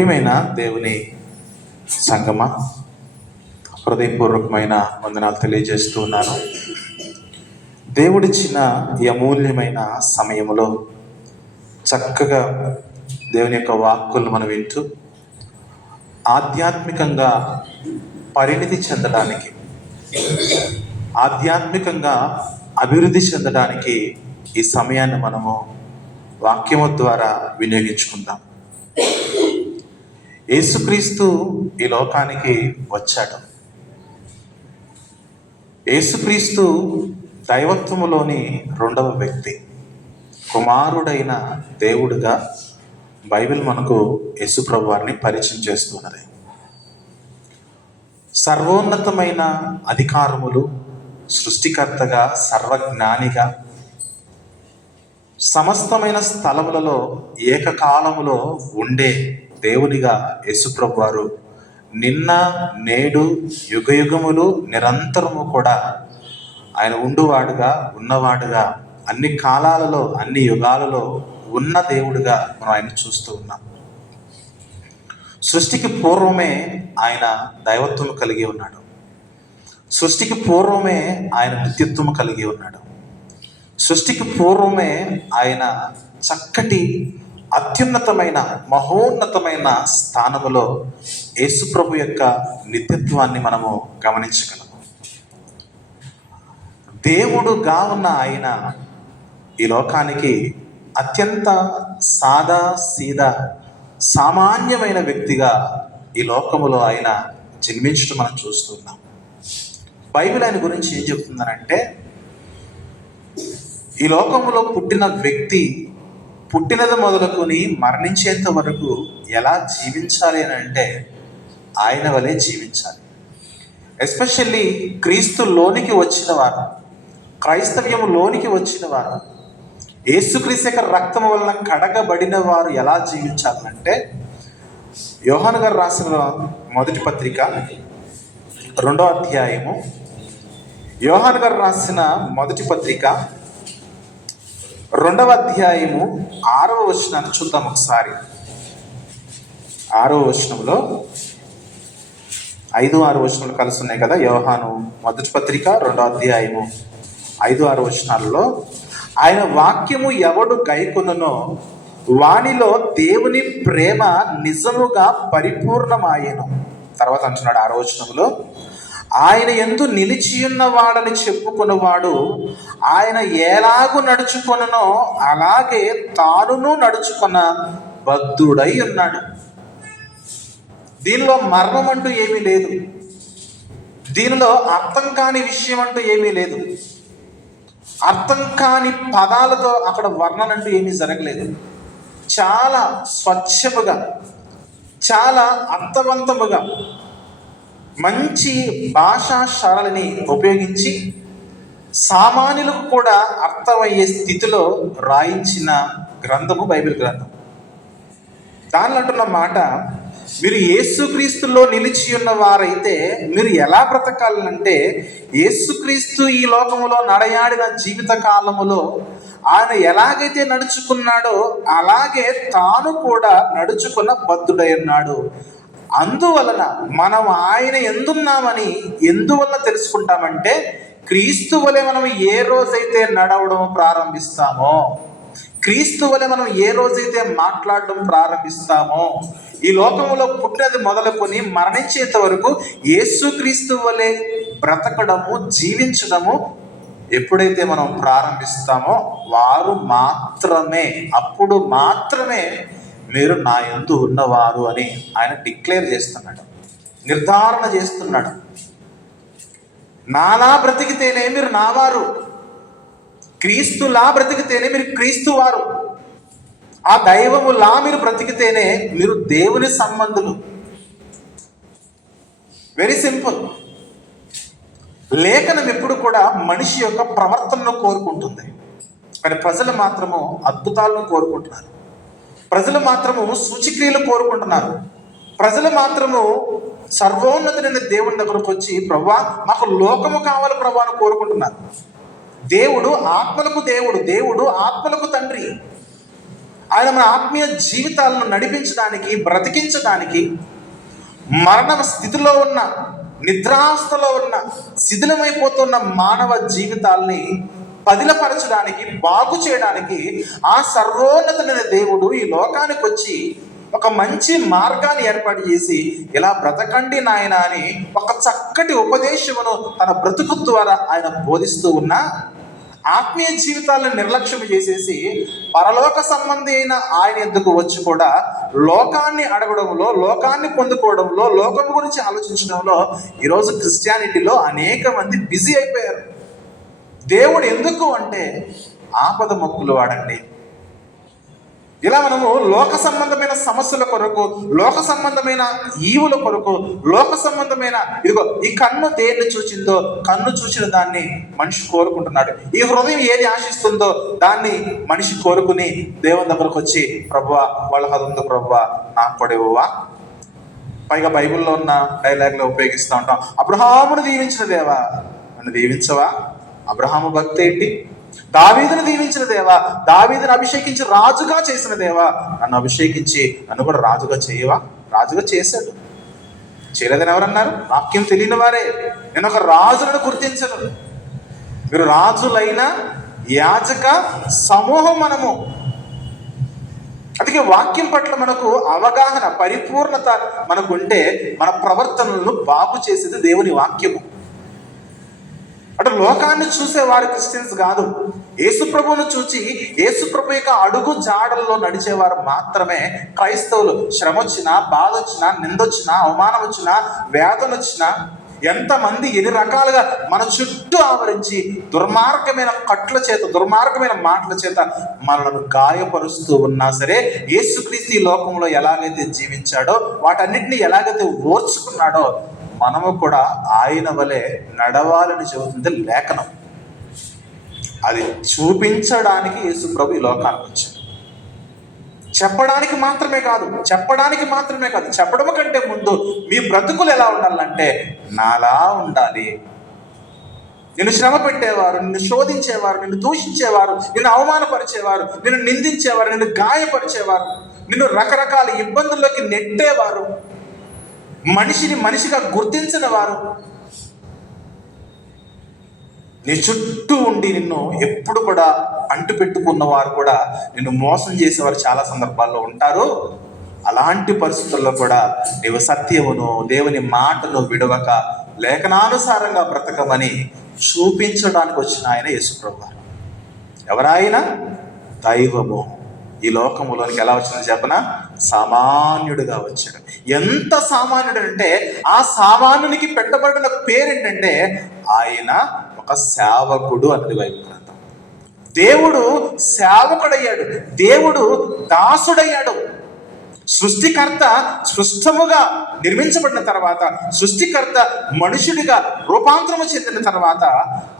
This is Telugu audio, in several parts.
ప్రియమైన దేవుని సంగమా, హృదయపూర్వకమైన వందనాలు తెలియజేస్తూ ఉన్నాను. దేవుడిచ్చిన ఈ అమూల్యమైన సమయంలో చక్కగా దేవుని యొక్క వాక్కులు మనం వింటూ ఆధ్యాత్మికంగా పరిణితి చెందడానికి, ఆధ్యాత్మికంగా అభివృద్ధి చెందడానికి ఈ సమయాన్ని మనము వాక్యము ద్వారా వినియోగించుకుందాం. యేసుక్రీస్తు ఈ లోకానికి వచ్చాడు. యేసుక్రీస్తు దైవత్వములోని రెండవ వ్యక్తి, కుమారుడైన దేవుడుగా బైబిల్ మనకు యేసుప్రభు వారిని పరిచయం చేస్తున్నది. సర్వోన్నతమైన అధికారములు, సృష్టికర్తగా, సర్వజ్ఞానిగా, సమస్తమైన స్థలములలో ఏకకాలములో ఉండే దేవునిగా యేసుప్రభు వారు నిన్న నేడు యుగయుగములు నిరంతరము కూడా ఆయన ఉండువాడుగా, ఉన్నవాడుగా, అన్ని కాలాలలో అన్ని యుగాలలో ఉన్న దేవుడిగా మనం ఆయన చూస్తూ ఉన్నాం. సృష్టికి పూర్వమే ఆయన దైవత్వం కలిగి ఉన్నాడు. సృష్టికి పూర్వమే ఆయన నిత్యత్వం కలిగి ఉన్నాడు. సృష్టికి పూర్వమే ఆయన చక్కటి అత్యున్నతమైన మహోన్నతమైన స్థానములో యేసుప్రభు యొక్క నిత్యత్వాన్ని మనము గమనించగలము. దేవుడుగా ఉన్న ఆయన ఈ లోకానికి అత్యంత సాదా సీదా సామాన్యమైన వ్యక్తిగా ఈ లోకములో ఆయన జన్మించడం మనం చూస్తున్నాం. బైబిల్ ఆయన గురించి ఏం చెప్తుందనంటే, ఈ లోకములో పుట్టిన వ్యక్తి పుట్టినది మొదలుకొని మరణించేంత వరకు ఎలా జీవించాలి అని అంటే ఆయన వలె జీవించాలి. ఎస్పెషల్లీ క్రీస్తులోనికి వచ్చిన వారు, క్రైస్తవ్యంలోనికి వచ్చిన వారు, యేసుక్రీస్తు యొక్క రక్తము వలన కడగబడిన వారు ఎలా జీవించాలంటే, యోహాను గారు రాసిన మొదటి పత్రిక 2వ అధ్యాయము, యోహాను గారు రాసిన మొదటి పత్రిక 2వ అధ్యాయము 6వ వచనాన్ని చూద్దాం ఒకసారి. 6వ వచనంలో 5-6 వచనాలు కలిసి ఉన్నాయి కదా. యోహాను మొదటి పత్రిక 2వ అధ్యాయము 5-6 వచనాలలో, ఆయన వాక్యము ఎవడు గైకొనునో వానిలో దేవుని ప్రేమ నిజముగా పరిపూర్ణమాయెను. తర్వాత అంటున్నాడు 6వ వచనంలో, ఆయన యందు నిలిచియున్నవాడని చెప్పుకున్నవాడు ఆయన ఎలాగూ నడుచుకొనునో అలాగే తానును నడుచుకున్న బద్ధుడై ఉన్నాడు. దీనిలో మర్మం అంటూ ఏమీ లేదు. దీనిలో అర్థం కాని విషయం అంటూ ఏమీ లేదు. అర్థం కాని పదాలతో అక్కడ వర్ణన అంటూ ఏమీ జరగలేదు. చాలా స్వచ్ఛముగా, చాలా అర్థవంతముగా, మంచి భాషా సరళిని ఉపయోగించి సామాన్యులకు కూడా అర్థమయ్యే స్థితిలో రాయించిన గ్రంథము బైబిల్ గ్రంథం. దానిలో అంటున్న మాట, మీరు యేసుక్రీస్తులో నిలిచి ఉన్న వారైతే మీరు ఎలా బ్రతకాలంటే, యేసుక్రీస్తు ఈ లోకములో నడయాడిన జీవిత కాలములో ఆయన ఎలాగైతే నడుచుకున్నాడో అలాగే తాను కూడా నడుచుకున్న బద్ధుడై ఉన్నాడు. అందువలన మనం ఆయన ఎందున్నామని ఎందువల్ల తెలుసుకుంటామంటే, క్రీస్తు వలె మనం ఏ రోజైతే నడవడం ప్రారంభిస్తామో, క్రీస్తు వలె మనం ఏ రోజైతే మాట్లాడడం ప్రారంభిస్తామో, ఈ లోకంలో పుట్టినది మొదలుకొని మరణించేంత వరకు యేసుక్రీస్తు వలె బ్రతకడము, జీవించడము ఎప్పుడైతే మనం ప్రారంభిస్తామో వారు మాత్రమే, అప్పుడు మాత్రమే మీరు నా యందు ఉన్నవారు అని ఆయన డిక్లేర్ చేస్తున్నాడు, నిర్ధారణ చేస్తున్నాడు. నాలా బ్రతికితేనే మీరు నావారు, క్రీస్తులా బ్రతికితేనే మీరు క్రీస్తు వారు, ఆ దైవములా మీరు బ్రతికితేనే మీరు దేవుని సంబంధులు. Very simple. లేఖనం ఎప్పుడు కూడా మనిషి యొక్క ప్రవర్తనను కోరుకుంటుంది, కానీ ప్రజలు మాత్రము అద్భుతాలను కోరుకుంటున్నారు. ప్రజలు మాత్రము సూచక్రియలు కోరుకుంటున్నారు. ప్రజలు మాత్రము సర్వోన్నతుడైన దేవుని దగ్గరకు వచ్చి, ప్రభువా మాకు లోకము కావాలి ప్రభువా అని కోరుకుంటున్నారు. దేవుడు ఆత్మలకు దేవుడు, దేవుడు ఆత్మలకు తండ్రి. ఆయన మన ఆత్మీయ జీవితాలను నడిపించడానికి, బ్రతికించడానికి, మరణ స్థితిలో ఉన్న, నిద్రావస్థలో ఉన్న, శిథిలమైపోతున్న మానవ జీవితాల్ని పదిలపరచడానికి, బాగు చేయడానికి ఆ సర్వోన్నతుడైన దేవుడు ఈ లోకానికి వచ్చి ఒక మంచి మార్గాన్ని ఏర్పాటు చేసి, ఇలా బ్రతకండి నాయన అని ఒక చక్కటి ఉపదేశమును తన బ్రతుకు ద్వారా ఆయన బోధిస్తూ ఉన్న ఆత్మీయ జీవితాలను నిర్లక్ష్యం చేసేసి పరలోక సంబంధి అయిన ఆయన ఎద్దుకు వచ్చి కూడా లోకాన్ని అడగడంలో, లోకాన్ని పొందుకోవడంలో, లోకం గురించి ఆలోచించడంలో ఈరోజు క్రిస్టియానిటీలో అనేక మంది బిజీ అయిపోయారు. దేవుడు ఎందుకు అంటే ఆపద మొక్కులు వాడండి. ఇలా మనము లోక సంబంధమైన సమస్యల కొరకు, లోక సంబంధమైన ఈవుల కొరకు, లోక సంబంధమైన ఇదిగో ఈ కన్ను దేన్ని చూసిందో, కన్ను చూసిన దాన్ని మనిషి కోరుకుంటున్నాడు. ఈ హృదయం ఏది ఆశిస్తుందో దాన్ని మనిషి కోరుకుని దేవుని దగ్గరకు వచ్చి, ప్రభువా వాళ్ళ హృదయంతో ప్రభువా నాకు కూడా ఇవ్వవా. పైగా బైబిల్లో ఉన్న డైలాగ్లో ఉపయోగిస్తూ ఉంటాం, అబ్రహామును దీవించిన దేవా నన్ను దీవించవా. అబ్రహాము భక్తి ఏంటి? దావీదును దీవించిన దేవా, దావీదును అభిషేకించి రాజుగా చేసిన దేవా నన్ను అభిషేకించి నన్ను కూడా రాజుగా చేయవా. రాజుగా చేశాడు. చేయలేదని ఎవరన్నారు? వాక్యం తెలియని వారే. నేను ఒక రాజులను గుర్తించను. మీరు రాజులైన యాజక సమూహం మనము. అందుకే వాక్యం పట్ల మనకు అవగాహన, పరిపూర్ణత మనకు ఉంటే మన ప్రవర్తనలను బాగు చేసేది దేవుని వాక్యము. అంటే లోకాన్ని చూసేవారు క్రిస్టియన్స్ కాదు. యేసు ప్రభువును చూచి యేసు ప్రభు యొక్క అడుగు జాడల్లో నడిచేవారు మాత్రమే క్రైస్తవులు. శ్రమ వచ్చినా, బాధ వచ్చినా, నిందొచ్చినా, అవమానం వచ్చినా, వేదన వచ్చినా, ఎంతమంది ఎన్ని రకాలుగా మన చుట్టూ ఆవరించి దుర్మార్గమైన కట్ల చేత, దుర్మార్గమైన మాటల చేత మనల్ని గాయపరుస్తూ ఉన్నా సరే, యేసుక్రీస్తు ఈ లోకంలో ఎలాగైతే జీవించాడో, వాటన్నిటిని ఎలాగైతే ఓర్చుకున్నాడో, మనము కూడా ఆయన వలె నడవాలని చెబుతుంది లేఖనం. అది చూపించడానికి యేసు ప్రభు ఈ లోకానికి వచ్చాడు. చెప్పడానికి మాత్రమే కాదు, చెప్పడం కంటే ముందు మీ బ్రతుకులు ఎలా ఉండాలంటే నాలా ఉండాలి. నిన్ను శ్రమ పెట్టేవారు, నిన్ను శోధించేవారు, నిన్ను దూషించేవారు, నిన్ను అవమానపరిచేవారు, నిన్ను నిందించేవారు, నిన్ను గాయపరిచేవారు, నిన్ను రకరకాల ఇబ్బందుల్లోకి నెట్టేవారు, మనిషిని మనిషిగా గుర్తించిన వారు, నీ చుట్టూ ఉండి నిన్ను ఎప్పుడు కూడా అంటు పెట్టుకున్న వారు కూడా నిన్ను మోసం చేసేవారు చాలా సందర్భాల్లో ఉంటారు. అలాంటి పరిస్థితుల్లో కూడా నీవు సత్యమును, దేవుని మాటను విడవక లేఖనానుసారంగా బ్రతకమని చూపించడానికి వచ్చిన ఆయన యేసుప్రభువు. ఎవరాయన? దైవము. ఈ లోకములోనికి ఎలా వచ్చిందో చెప్పనా? సామాన్యుడిగా వచ్చాడు. ఎంత సామాన్యుడు అంటే ఆ సామాన్యునికి పెట్టబడిన పేరేంటంటే ఆయన ఒక సేవకుడు అన్నది బైబిల్ గ్రంథం. దేవుడు సేవకుడయ్యాడు, దేవుడు దాసుడయ్యాడు. సృష్టికర్త సృష్టముగా నిర్మించబడిన తర్వాత, సృష్టికర్త మనుషుడిగా రూపాంతరము చెందిన తర్వాత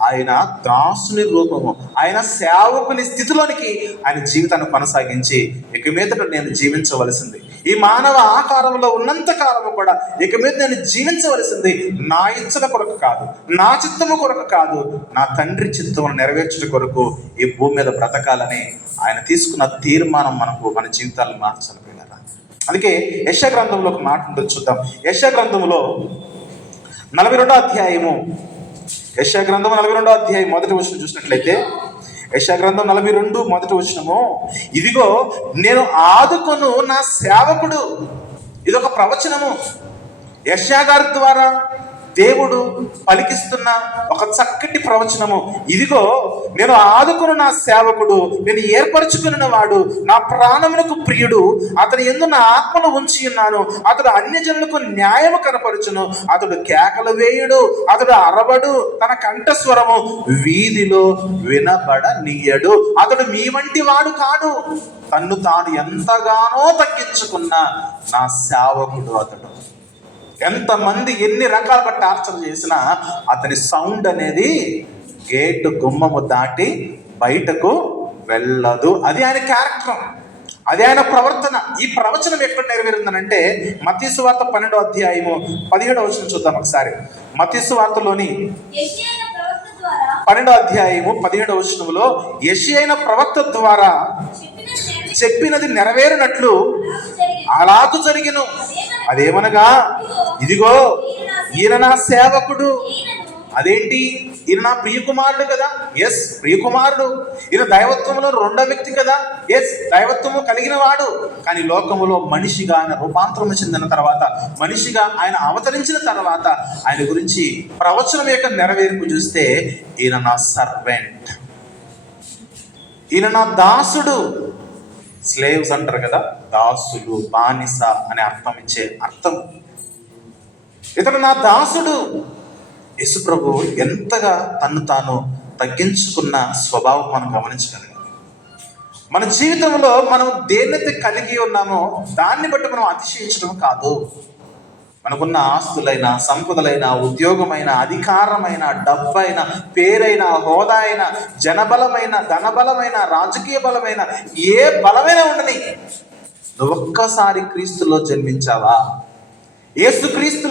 ఆయన దాసుని రూపము, ఆయన సేవకుని స్థితిలోనికి ఆయన జీవితాన్ని కొనసాగించి ఇక మీదట నేను జీవించవలసింది, ఈ మానవ ఆకారంలో ఉన్నంత కాలము కూడా ఇక మీద నేను జీవించవలసింది నా ఇచ్చల కొరకు కాదు, నా చిత్తము కొరకు కాదు, నా తండ్రి చిత్తమును నెరవేర్చుట కొరకు ఈ భూమి మీద బ్రతకాలని ఆయన తీసుకున్న తీర్మానం మన జీవితాలను మార్చాలి. అందుకే యెషయా గ్రంథంలో ఒక మాట ఉంటుంది, చూద్దాం. యెషయా గ్రంథంలో 42వ అధ్యాయము, యెషయా గ్రంథం 42వ అధ్యాయం 1వ వచనం చూసినట్లయితే, యెషయా గ్రంథం 42 1వ వచనము, ఇదిగో నేను ఆదుకొను నా సేవకుడు. ఇదొక ప్రవచనము. యెషయా గారి ద్వారా దేవుడు పలికిస్తున్న ఒక చక్కటి ప్రవచనము. ఇదిగో నేను ఆదుకున్న నా సేవకుడు, నేను ఏర్పరచుకున్న వాడు, నా ప్రాణమునకు ప్రియుడు, అతని యందు నా ఆత్మను ఉంచి ఉన్నాను. అతడు అన్యజనులకు న్యాయము కనపరచును, అతడు కేకలు వేయుడు, అతడు అరవడు, తన కంఠస్వరము వీధిలో వినబడనీయడు. అతడు మీ వంటి వాడు కాడు, తన్ను తాను ఎంతగానో తగ్గించుకున్న నా సేవకుడు అతడు. ఎంతమంది ఎన్ని రకాలుగా టార్చర్ చేసినా అతని సౌండ్ అనేది గేటు గుమ్మము దాటి బయటకు వెళ్ళదు. అది ఆయన క్యారెక్టర్, అది ఆయన ప్రవర్తన. ఈ ప్రవచనం ఎక్కడ నెరవేరిందనంటే మత్తయి సువార్త 12వ అధ్యాయము 17వ వచనం చూద్దాం ఒకసారి. మత్తయి సువార్తలోని 12వ అధ్యాయము 17వ వచనంలో యెషయా ప్రవక్త ద్వారా చెప్పినది నెరవేరినట్లు అలాగు జరిగెను. అదేమనగా, ఇదిగో ఈయన నా సేవకుడు. అదేంటి? ఈయన నా ప్రియకుమారుడు కదా. ఎస్, ప్రియకుమారుడు. ఈయన దైవత్వంలో రెండో వ్యక్తి కదా. ఎస్, దైవత్వము కలిగిన వాడు. కానీ లోకములో మనిషిగా ఆయన రూపాంతరం చెందిన తర్వాత, మనిషిగా ఆయన అవతరించిన తర్వాత ఆయన గురించి ప్రవచనం యొక్క నెరవేర్పు చూస్తే, ఈయన నా సర్వెంట్, ఈయన నా దాసుడు. స్లేవ్స్ అంటారు కదా, దాసులు, బానిస అనే అర్థం ఇచ్చే అర్థం. ఇతడు నా దాసుడు. యేసు ప్రభు ఎంతగా తను తాను తగ్గించుకున్న స్వభావం మనం గమనించగలగాలి. మన జీవితంలో మనం దేన్నైతే కలిగి ఉన్నామో దాన్ని బట్టి మనం అతిశయించడం కాదు. మనకున్న ఆస్తులైన, సంపదలైన, ఉద్యోగమైన, అధికారమైన, డబ్బైన, పేరైన, హోదా అయిన, జనబలమైన, ధనబలమైన, రాజకీయ బలమైన, ఏ బలమైనా ఉండని, నువ్వు ఒక్కసారి క్రీస్తులో జన్మించావా, యేసుక్రీస్తు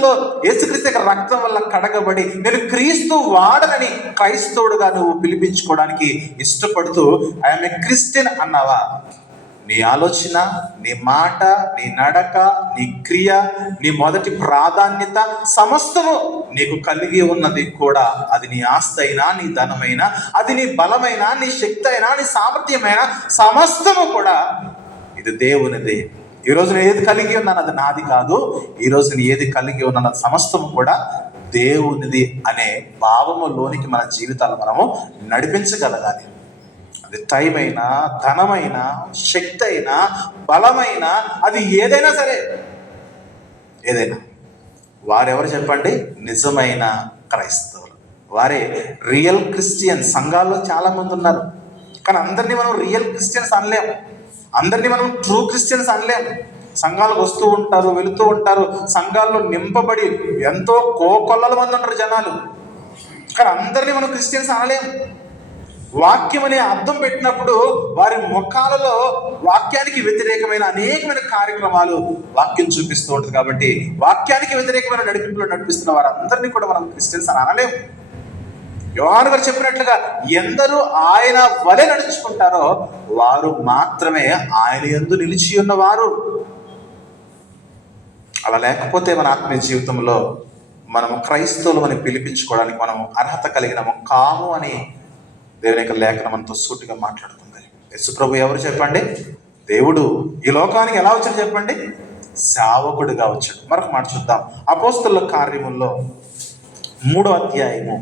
యొక్క రక్తం వల్ల కడగబడి నేను క్రీస్తు వాడనని క్రైస్తవుడుగా నువ్వు పిలిపించుకోవడానికి ఇష్టపడుతూ ఐఎమ్ ఏ క్రిస్టియన్ అన్నావా, నీ ఆలోచన, నీ మాట, నీ నడక, నీ క్రియ, నీ మొదటి ప్రాధాన్యత సమస్తము నీకు కలిగి ఉన్నది కూడా, అది నీ ఆస్తి అయినా, నీ ధనమైనా, అది నీ బలమైనా, నీ శక్తి అయినా, నీ సామర్థ్యమైనా, సమస్తము కూడా ఇది దేవునిదే. ఈరోజు నేను ఏది కలిగి ఉన్నాను అది నాది కాదు. ఈరోజు నేను ఏది కలిగి ఉన్నాను అది సమస్తము కూడా దేవునిది అనే భావములోనికి మన జీవితాలు మనము నడిపించగలగాలి. అది టైం అయినా, ధనమైనా, శక్తి అయినా, బలమైనా, అది ఏదైనా సరే, ఏదైనా. వారెవరు చెప్పండి? నిజమైన క్రైస్తవులు. వారే రియల్ క్రిస్టియన్. సంఘాల్లో చాలా మంది ఉన్నారు, కానీ అందరినీ మనం రియల్ క్రిస్టియన్స్ అనలేము. అందరినీ మనం ట్రూ క్రిస్టియన్స్ అనలేము. సంఘాలకు వస్తూ ఉంటారు, వెళుతూ ఉంటారు, సంఘాల్లో నింపబడి ఎంతో కోకొల్లల మంది ఉంటారు జనాలు, కానీ అందరినీ మనం క్రిస్టియన్స్ అనలేము. వాక్యం అనే అర్థం పెట్టినప్పుడు వారి ముఖాలలో వాక్యానికి వ్యతిరేకమైన అనేకమైన కార్యక్రమాలు వాక్యం చూపిస్తూ ఉంటుంది. కాబట్టి వాక్యానికి వ్యతిరేకమైన నడిపింపులో నడిపిస్తున్న వారందరినీ కూడా మనం క్రిస్టియన్స్ అని అనలేము. యోహాను గారు చెప్పినట్లుగా ఎందరూ ఆయన వలె నడుచుకుంటారో వారు మాత్రమే ఆయన యందు నిలిచి ఉన్నవారు. అలా లేకపోతే మన ఆత్మీయ జీవితంలో మనము క్రైస్తవులు అని పిలిపించుకోవడానికి మనం అర్హత కలిగినము కాము అని దేవుని యొక్క లేఖనం మనతో సూటిగా మాట్లాడుతుంది. యేసు ప్రభు ఎవరు చెప్పండి? దేవుడు ఈ లోకానికి ఎలా వచ్చాడు చెప్పండి? సేవకుడిగా వచ్చాడు. మరొక మాట చూద్దాం. అపోస్తలుల కార్యముల్లో 3వ అధ్యాయము,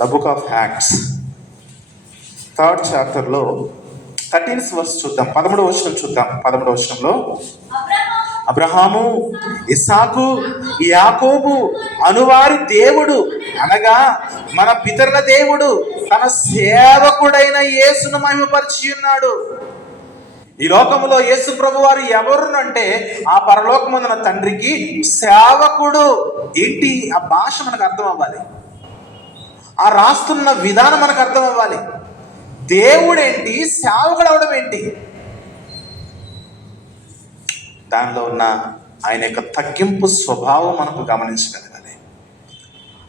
the book of acts 3rd చాప్టర్లో 13th verse చూద్దాం. 13వ వచనం చూద్దాం. 13వ వచనంలో అబ్రహాము, ఇస్సాకు, యాకోబు అనువారి దేవుడు అనగా మన పితరుల దేవుడు తన సేవకుడైన యేసును మహిమపరిచి ఉన్నాడు. ఈ లోకములో యేసు ప్రభు వారు ఎవరునంటే ఆ పరలోకమున్న తండ్రికి సేవకుడు. ఏంటి? ఆ భాష మనకు అర్థం అవ్వాలి, ఆ రాస్తున్న విధానం మనకు అర్థం అవ్వాలి. దేవుడేంటి, సేవకుడు అవడం ఏంటి? దానిలో ఉన్న ఆయన యొక్క తగ్గింపు స్వభావం మనకు గమనించగలగాలి.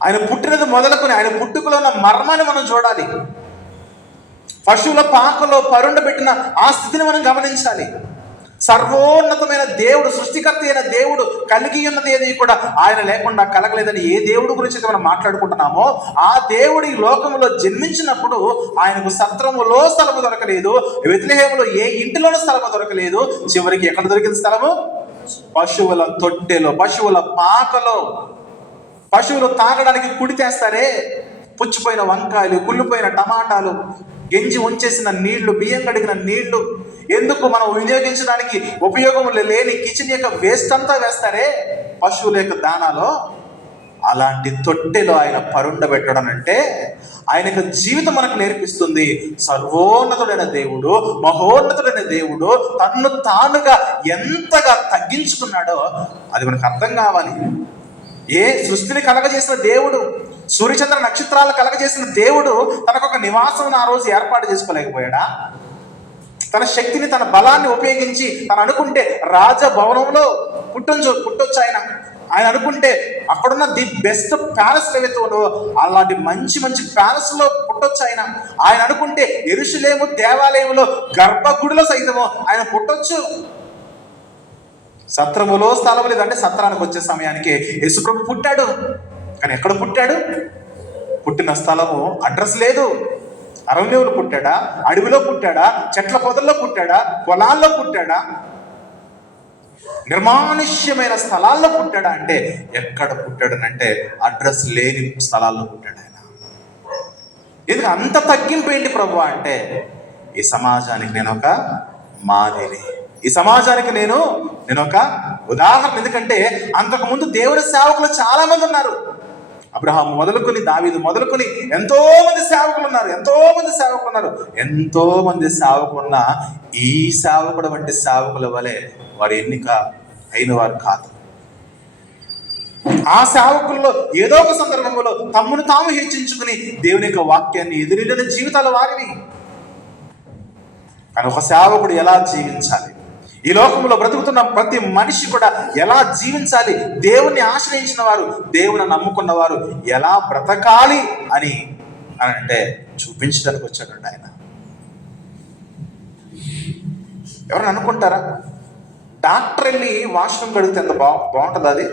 ఆయన పుట్టినది మొదలుకొని ఆయన పుట్టుకలో ఉన్న మర్మాన్ని మనం చూడాలి. పశువుల పాకలో పరుండబెట్టిన ఆ స్థితిని మనం గమనించాలి. సర్వోన్నతమైన దేవుడు, సృష్టికర్త అయిన దేవుడు కలిగి ఉన్నది ఏది కూడా ఆయన లేకుండా కలగలేదని ఏ దేవుడు గురించి మనం మాట్లాడుకుంటున్నామో ఆ దేవుడు ఈ లోకంలో జన్మించినప్పుడు ఆయనకు సత్రములో స్థలము దొరకలేదు, బెత్లెహేములో ఏ ఇంటిలోనూ స్థలము దొరకలేదు. చివరికి ఎక్కడ దొరికిన స్థలము? పశువుల తొట్టెలో, పశువుల పాకలో. పశువులు తాగడానికి కుడితేస్తారే, పుచ్చిపోయిన వంకాయలు, కుళ్ళిపోయిన టమాటాలు, గెంజి ఉంచేసిన నీళ్లు, బియ్యం కడిగిన నీళ్లు, ఎందుకు మనం వినియోగించడానికి ఉపయోగం లేని కిచెన్ యొక్క వేస్ట్ అంతా వేస్తారే పశువుల యొక్క దానాలో. అలాంటి తొట్టెలో ఆయన పరుండబెట్టడం అంటే ఆయన యొక్క జీవితం మనకు నేర్పిస్తుంది. సర్వోన్నతుడైన దేవుడు, మహోన్నతుడైన దేవుడు తన్ను తానుగా ఎంతగా తగ్గించుకున్నాడో అది మనకు అర్థం కావాలి. ఏ సృష్టిని కలగజేసిన దేవుడు, సూర్యచంద్ర నక్షత్రాలు కలగజేసిన దేవుడు తనకొక నివాసం ఆ రోజు ఏర్పాటు చేసుకోలేకపోయాడా? తన శక్తిని, తన బలాన్ని ఉపయోగించి తను అనుకుంటే రాజభవనంలో పుట్టొచ్చు ఆయన. ఆయన అనుకుంటే అక్కడున్న ది బెస్ట్ ప్యాలెస్ ఏవైతే ఉన్నావో అలాంటి మంచి మంచి ప్యాలెస్ లో పుట్టొచ్చు ఆయన. ఆయన అనుకుంటే యెరూషలేము దేవాలయంలో గర్భగుడిలో సైతము ఆయన పుట్టొచ్చు. సత్రములో స్థలం లేదంటే సత్రానికి వచ్చే సమయానికి యేసుప్రభు పుట్టాడు. కానీ ఎక్కడ పుట్టాడు? పుట్టిన స్థలము అడ్రస్ లేదు. అరణ్యంలో పుట్టాడా, అడవిలో పుట్టాడా, చెట్ల పొదల్లో పుట్టాడా, పొలాల్లో పుట్టాడా, నిర్మానుష్యమైన స్థలాల్లో పుట్టాడా అంటే ఎక్కడ పుట్టాడనంటే అడ్రస్ లేని స్థలాల్లో పుట్టాడు ఆయన. ఎందుకు అంత తగ్గింపు ఏంటి ప్రభు అంటే, ఈ సమాజానికి నేను ఒక మాదిరి, ఈ సమాజానికి నేను ఒక ఉదాహరణ. ఎందుకంటే అంతకుముందు దేవుని సేవకులు చాలా మంది ఉన్నారు. అబ్రహాము మొదలుకొని దావీదు మొదలుకొని ఎంతో మంది సేవకులు ఉన్నారు. ఎంతో మంది సేవకులున్న ఈ సేవకుడు వంటి సేవకుల వలె వారి ఎన్నిక అయిన వారు కాదు. ఆ సేవకుల్లో ఏదో ఒక సందర్భంలో తమ్మును తాము హెచ్చించుకుని దేవుని యొక్క వాక్యాన్ని ఎదిరిన జీవితాలు వారివి. కానీ ఒక సేవకుడు ఎలా జీవించాలి, ఈ లోకంలో బ్రతుకుతున్న ప్రతి మనిషి కూడా ఎలా జీవించాలి, దేవుణ్ణి ఆశ్రయించిన వారు, దేవుని నమ్ముకున్న వారు ఎలా బ్రతకాలి అని అంటే చూపించడానికి వచ్చాడండి ఆయన. ఎవరైనా అనుకుంటారా డాక్టర్ వెళ్ళి వాష్రూమ్ కడిగితే ఎంత బాగుంటుంది? అది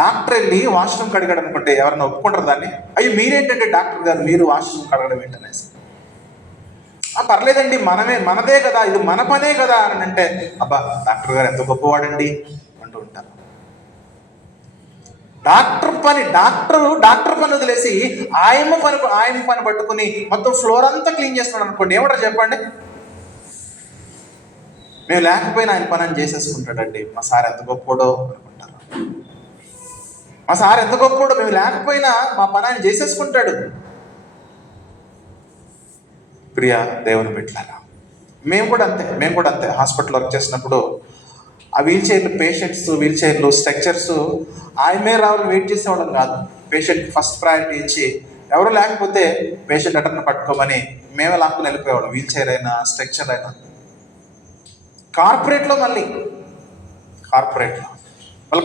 డాక్టర్ వెళ్ళి వాష్రూమ్ కడిగాడు అనుకుంటే ఎవరైనా ఒప్పుకుంటారు దాన్ని? అయ్యి మీరేంటంటే డాక్టర్ గారు మీరు వాష్రూమ్ కడగడం ఏంటనేసి, పర్లేదండి మనదే కదా, ఇది మన పనే కదా అని అంటే, అబ్బా డాక్టర్ గారు ఎంత గొప్పవాడండి అంటూ ఉంటారు. డాక్టర్ పని వదిలేసి ఆయన పని పట్టుకుని మొత్తం ఫ్లోర్ అంతా క్లీన్ చేస్తున్నాడు అనుకోండి, ఏమంటారు చెప్పండి? మేము లేకపోయినా ఆయన పని అని చేసేసుకుంటాడండి, మా సార్ ఎంత గొప్పడో అనుకుంటారు. మేము లేకపోయినా మా పని ఆయన చేసేసుకుంటాడు. ప్రియ దేవుని బిడ్డలారా, మేము కూడా అంతే. హాస్పిటల్ వర్క్ చేసినప్పుడు ఆ వీల్ చైర్లు స్ట్రక్చర్స్ ఆయమే రావాలని వెయిట్ చేసేవాళ్ళం కాదు. పేషెంట్ ఫస్ట్ ప్రయారిటీ ఇచ్చి ఎవరు లేకపోతే పేషెంట్ అటర్ని పట్టుకోమని మేమే లాక్కుని వెళ్ళిపోయేవాళ్ళం. వీల్ చైర్ అయినా స్ట్రక్చర్ అయినా. కార్పొరేట్లో మళ్ళీ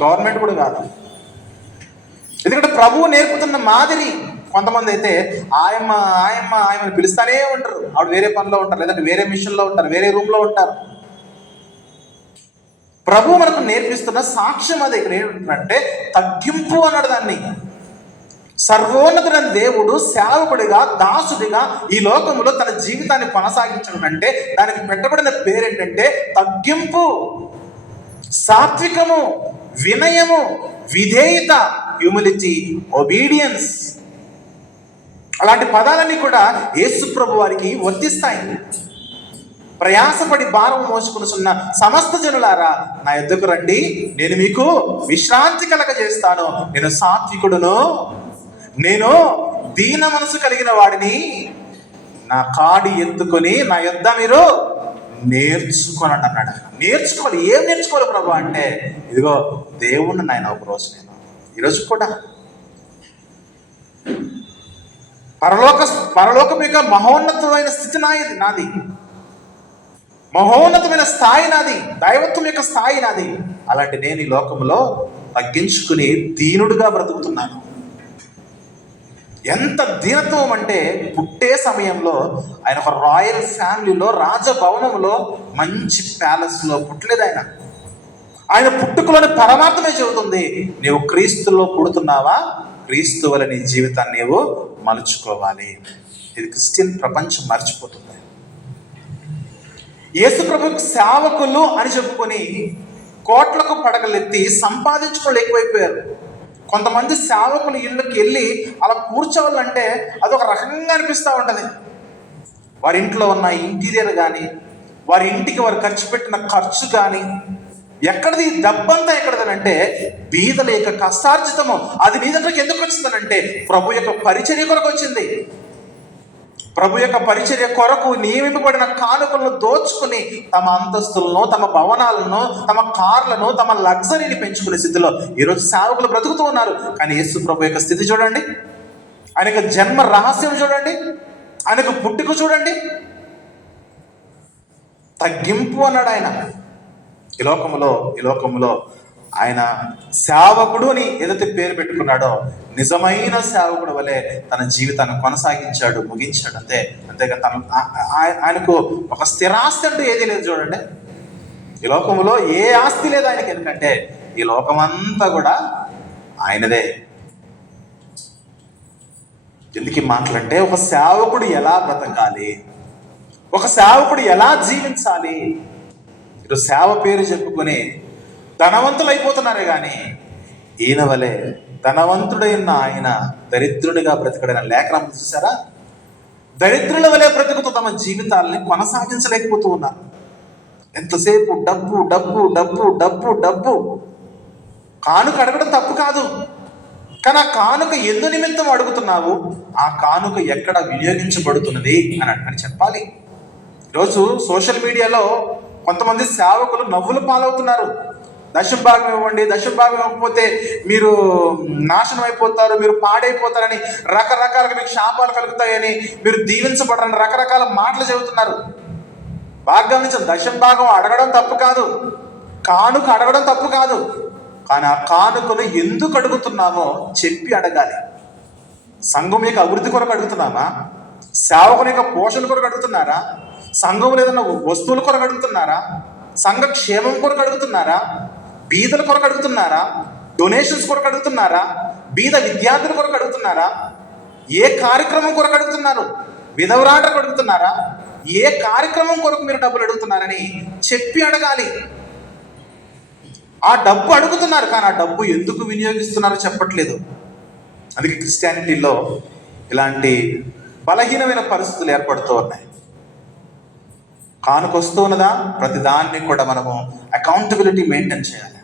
గవర్నమెంట్ కూడా కాదు. ఎందుకంటే ప్రభువు నేర్పుతున్న మాదిరి. కొంతమంది అయితే ఆయమని పిలుస్తానే ఉంటారు, ఆవిడ వేరే పనిలో ఉంటారు, లేదంటే వేరే మిషన్లో ఉంటారు, వేరే రూమ్లో ఉంటారు. ప్రభు మనకు నేర్పిస్తున్న సాక్ష్యం అది. ఇక్కడ ఏంటంటే తగ్గింపు అన్నాడు దాన్ని. సర్వోన్నతుడైన దేవుడు సేవకుడిగా, దాసుడిగా ఈ లోకంలో తన జీవితాన్ని కొనసాగించడం అంటే దానికి పెట్టబడిన పేరేంటంటే తగ్గింపు, సాత్వికము, వినయము, విధేయత, హ్యూమిలిటీ, ఒబీడియన్స్. అలాంటి పదాలన్నీ కూడా యేసు ప్రభు వారికి వర్తిస్తాయి. ప్రయాసపడి భారం మోసుకునిచున్న సమస్త జనులారా నా యొద్దకు రండి, నేను మీకు విశ్రాంతి కలగజేస్తాను. నేను సాత్వికుడును, నేను దీన మనసు కలిగిన వాడిని. నా కాడి ఎత్తుకొని నా యొద్ద మీరు నేర్చుకోనండి అన్నాడు. నేర్చుకోవాలి. ఏం నేర్చుకోవాలి ప్రభు అంటే, ఇదిగో దేవుణ్ణి నాయన ఒకరోజు నేను ఈరోజు కూడా పరలోకం యొక్క మహోన్నతమైన స్థితి నాది, మహోన్నతమైన స్థాయి నాది, దైవత్వం యొక్క స్థాయి నాది. అలాంటి నేను ఈ లోకంలో తగ్గించుకుని దీనుడుగా బ్రతుకుతున్నాను. ఎంత దీనత్వం అంటే, పుట్టే సమయంలో ఆయన ఒక రాయల్ ఫ్యామిలీలో, రాజభవనంలో, మంచి ప్యాలెస్లో పుట్టలేదు. ఆయన పుట్టుకలోని పరమార్థమే చెబుతుంది, నీవు క్రీస్తులో పుడుతున్నావా, క్రీస్తు వల్ల నీ జీవితాన్ని నీవు మలుచుకోవాలి. ఇది క్రిస్టియన్ ప్రపంచం మర్చిపోతుంది. యేసు ప్రభువుకు సేవకులు అని చెప్పుకొని కోట్లకు పడగలెత్తి సంపాదించుకోలేకపోయిపోయారు. కొంతమంది సేవకులు ఇళ్ళకి వెళ్ళి అలా కూర్చోవాలంటే అదొక రకంగా అనిపిస్తూ ఉంటుంది. వారి ఇంట్లో ఉన్న ఇంటీరియర్ కానీ, వారి ఇంటికి వారు ఖర్చు పెట్టిన ఖర్చు కానీ, ఎక్కడిది డబ్బంతా ఎక్కడదనంటే బీదల యొక్క కష్టార్జితము. అది నీ దగ్గరికి ఎందుకు వచ్చిందనంటే ప్రభు యొక్క పరిచర్య కొరకు వచ్చింది. ప్రభు యొక్క పరిచర్య కొరకు నియమింపబడిన కానుకలను దోచుకుని తమ అంతస్తులను, తమ భవనాలను, తమ కార్లను, తమ లగ్జరీని పెంచుకునే స్థితిలో ఈరోజు సేవకులు బ్రతుకుతూ ఉన్నారు. కానీ యేసు ప్రభు యొక్క స్థితి చూడండి, ఆయన యొక్క జన్మ రహస్యం చూడండి, ఆయన యొక్క పుట్టుక చూడండి. తగ్గింపు అన్నాడు ఆయన. ఈ లోకంలో ఆయన సేవకుడు అని ఏదైతే పేరు పెట్టుకున్నాడో నిజమైన సేవకుడు వలె తన జీవితాన్ని కొనసాగించాడు, ముగించాడు. అంతేగాని ఆయనకు ఒక స్థిరాస్తి అంటూ ఏదీ లేదు. చూడండి, ఈ లోకంలో ఏ ఆస్తి లేదు ఆయనకి. ఎందుకంటే ఈ లోకమంతా కూడా ఆయనదే. ఎందుకు ఈ మాటలంటే, ఒక సేవకుడు ఎలా బ్రతకాలి, ఒక సేవకుడు ఎలా జీవించాలి. ఈరోజు సేవ పేరు చెప్పుకొని ధనవంతులు అయిపోతున్నారే కానీ ఈయన వలె ధనవంతుడైన ఆయన దరిద్రుడిగా బ్రతకడైన లేఖనం చూసారా? దరిద్రుల వలె బ్రతుకుతూ తమ జీవితాలని కొనసాగించలేకపోతూ ఉన్నారు. ఎంతసేపు డబ్బు డబ్బు డబ్బు డబ్బు డబ్బు. కానుక అడగడం తప్పు కాదు, కానీ ఆ కానుక ఎందు నిమిత్తం అడుగుతున్నావు, ఆ కానుక ఎక్కడ వినియోగించబడుతున్నది అని చెప్పాలి. ఈరోజు సోషల్ మీడియాలో కొంతమంది సేవకులు నవ్వులు పాలవుతున్నారు. దశంభాగం ఇవ్వండి, దశంభాగం ఇవ్వకపోతే మీరు నాశనం అయిపోతారు, మీరు పాడైపోతారని, రకరకాలుగా మీకు శాపాలు కలుగుతాయని, మీరు దీవించబడరని రకరకాల మాటలు చెబుతున్నారు. బాగా గమనించండి, దశంభాగం అడగడం తప్పు కాదు, కానుక అడగడం తప్పు కాదు, కానీ ఆ కానుకను ఎందుకు అడుగుతున్నామో చెప్పి అడగాలి. సంఘం యొక్క అభివృద్ధి కొరకు అడుగుతున్నామా? సేవకుని యొక్క పోషణ కొరకు అడుగుతున్నారా? సంఘం ఏదన్నా వస్తువుల కొరకు అడుగుతున్నారా? సంఘ క్షేమం కొరకు అడుగుతున్నారా? బీదల కొరకు అడుగుతున్నారా? డొనేషన్స్ కొరకు అడుగుతున్నారా? బీద విద్యార్థుల కొరకు అడుగుతున్నారా? ఏ కార్యక్రమం కొరకు అడుగుతున్నారు? విధవరాటకు అడుగుతున్నారా? ఏ కార్యక్రమం కొరకు మీరు డబ్బులు అడుగుతున్నారని చెప్పి అడగాలి. ఆ డబ్బు అడుగుతున్నారు, కానీ ఆ డబ్బు ఎందుకు వినియోగిస్తున్నారో చెప్పట్లేదు. అందుకే క్రిస్టియానిటీలో ఇలాంటి బలహీనమైన పరిస్థితులు ఏర్పడుతూ ఉన్నాయి. కానుకొస్తూ ఉన్నదా, ప్రతి దాన్ని కూడా మనము అకౌంటబిలిటీ మెయింటైన్ చేయాలి.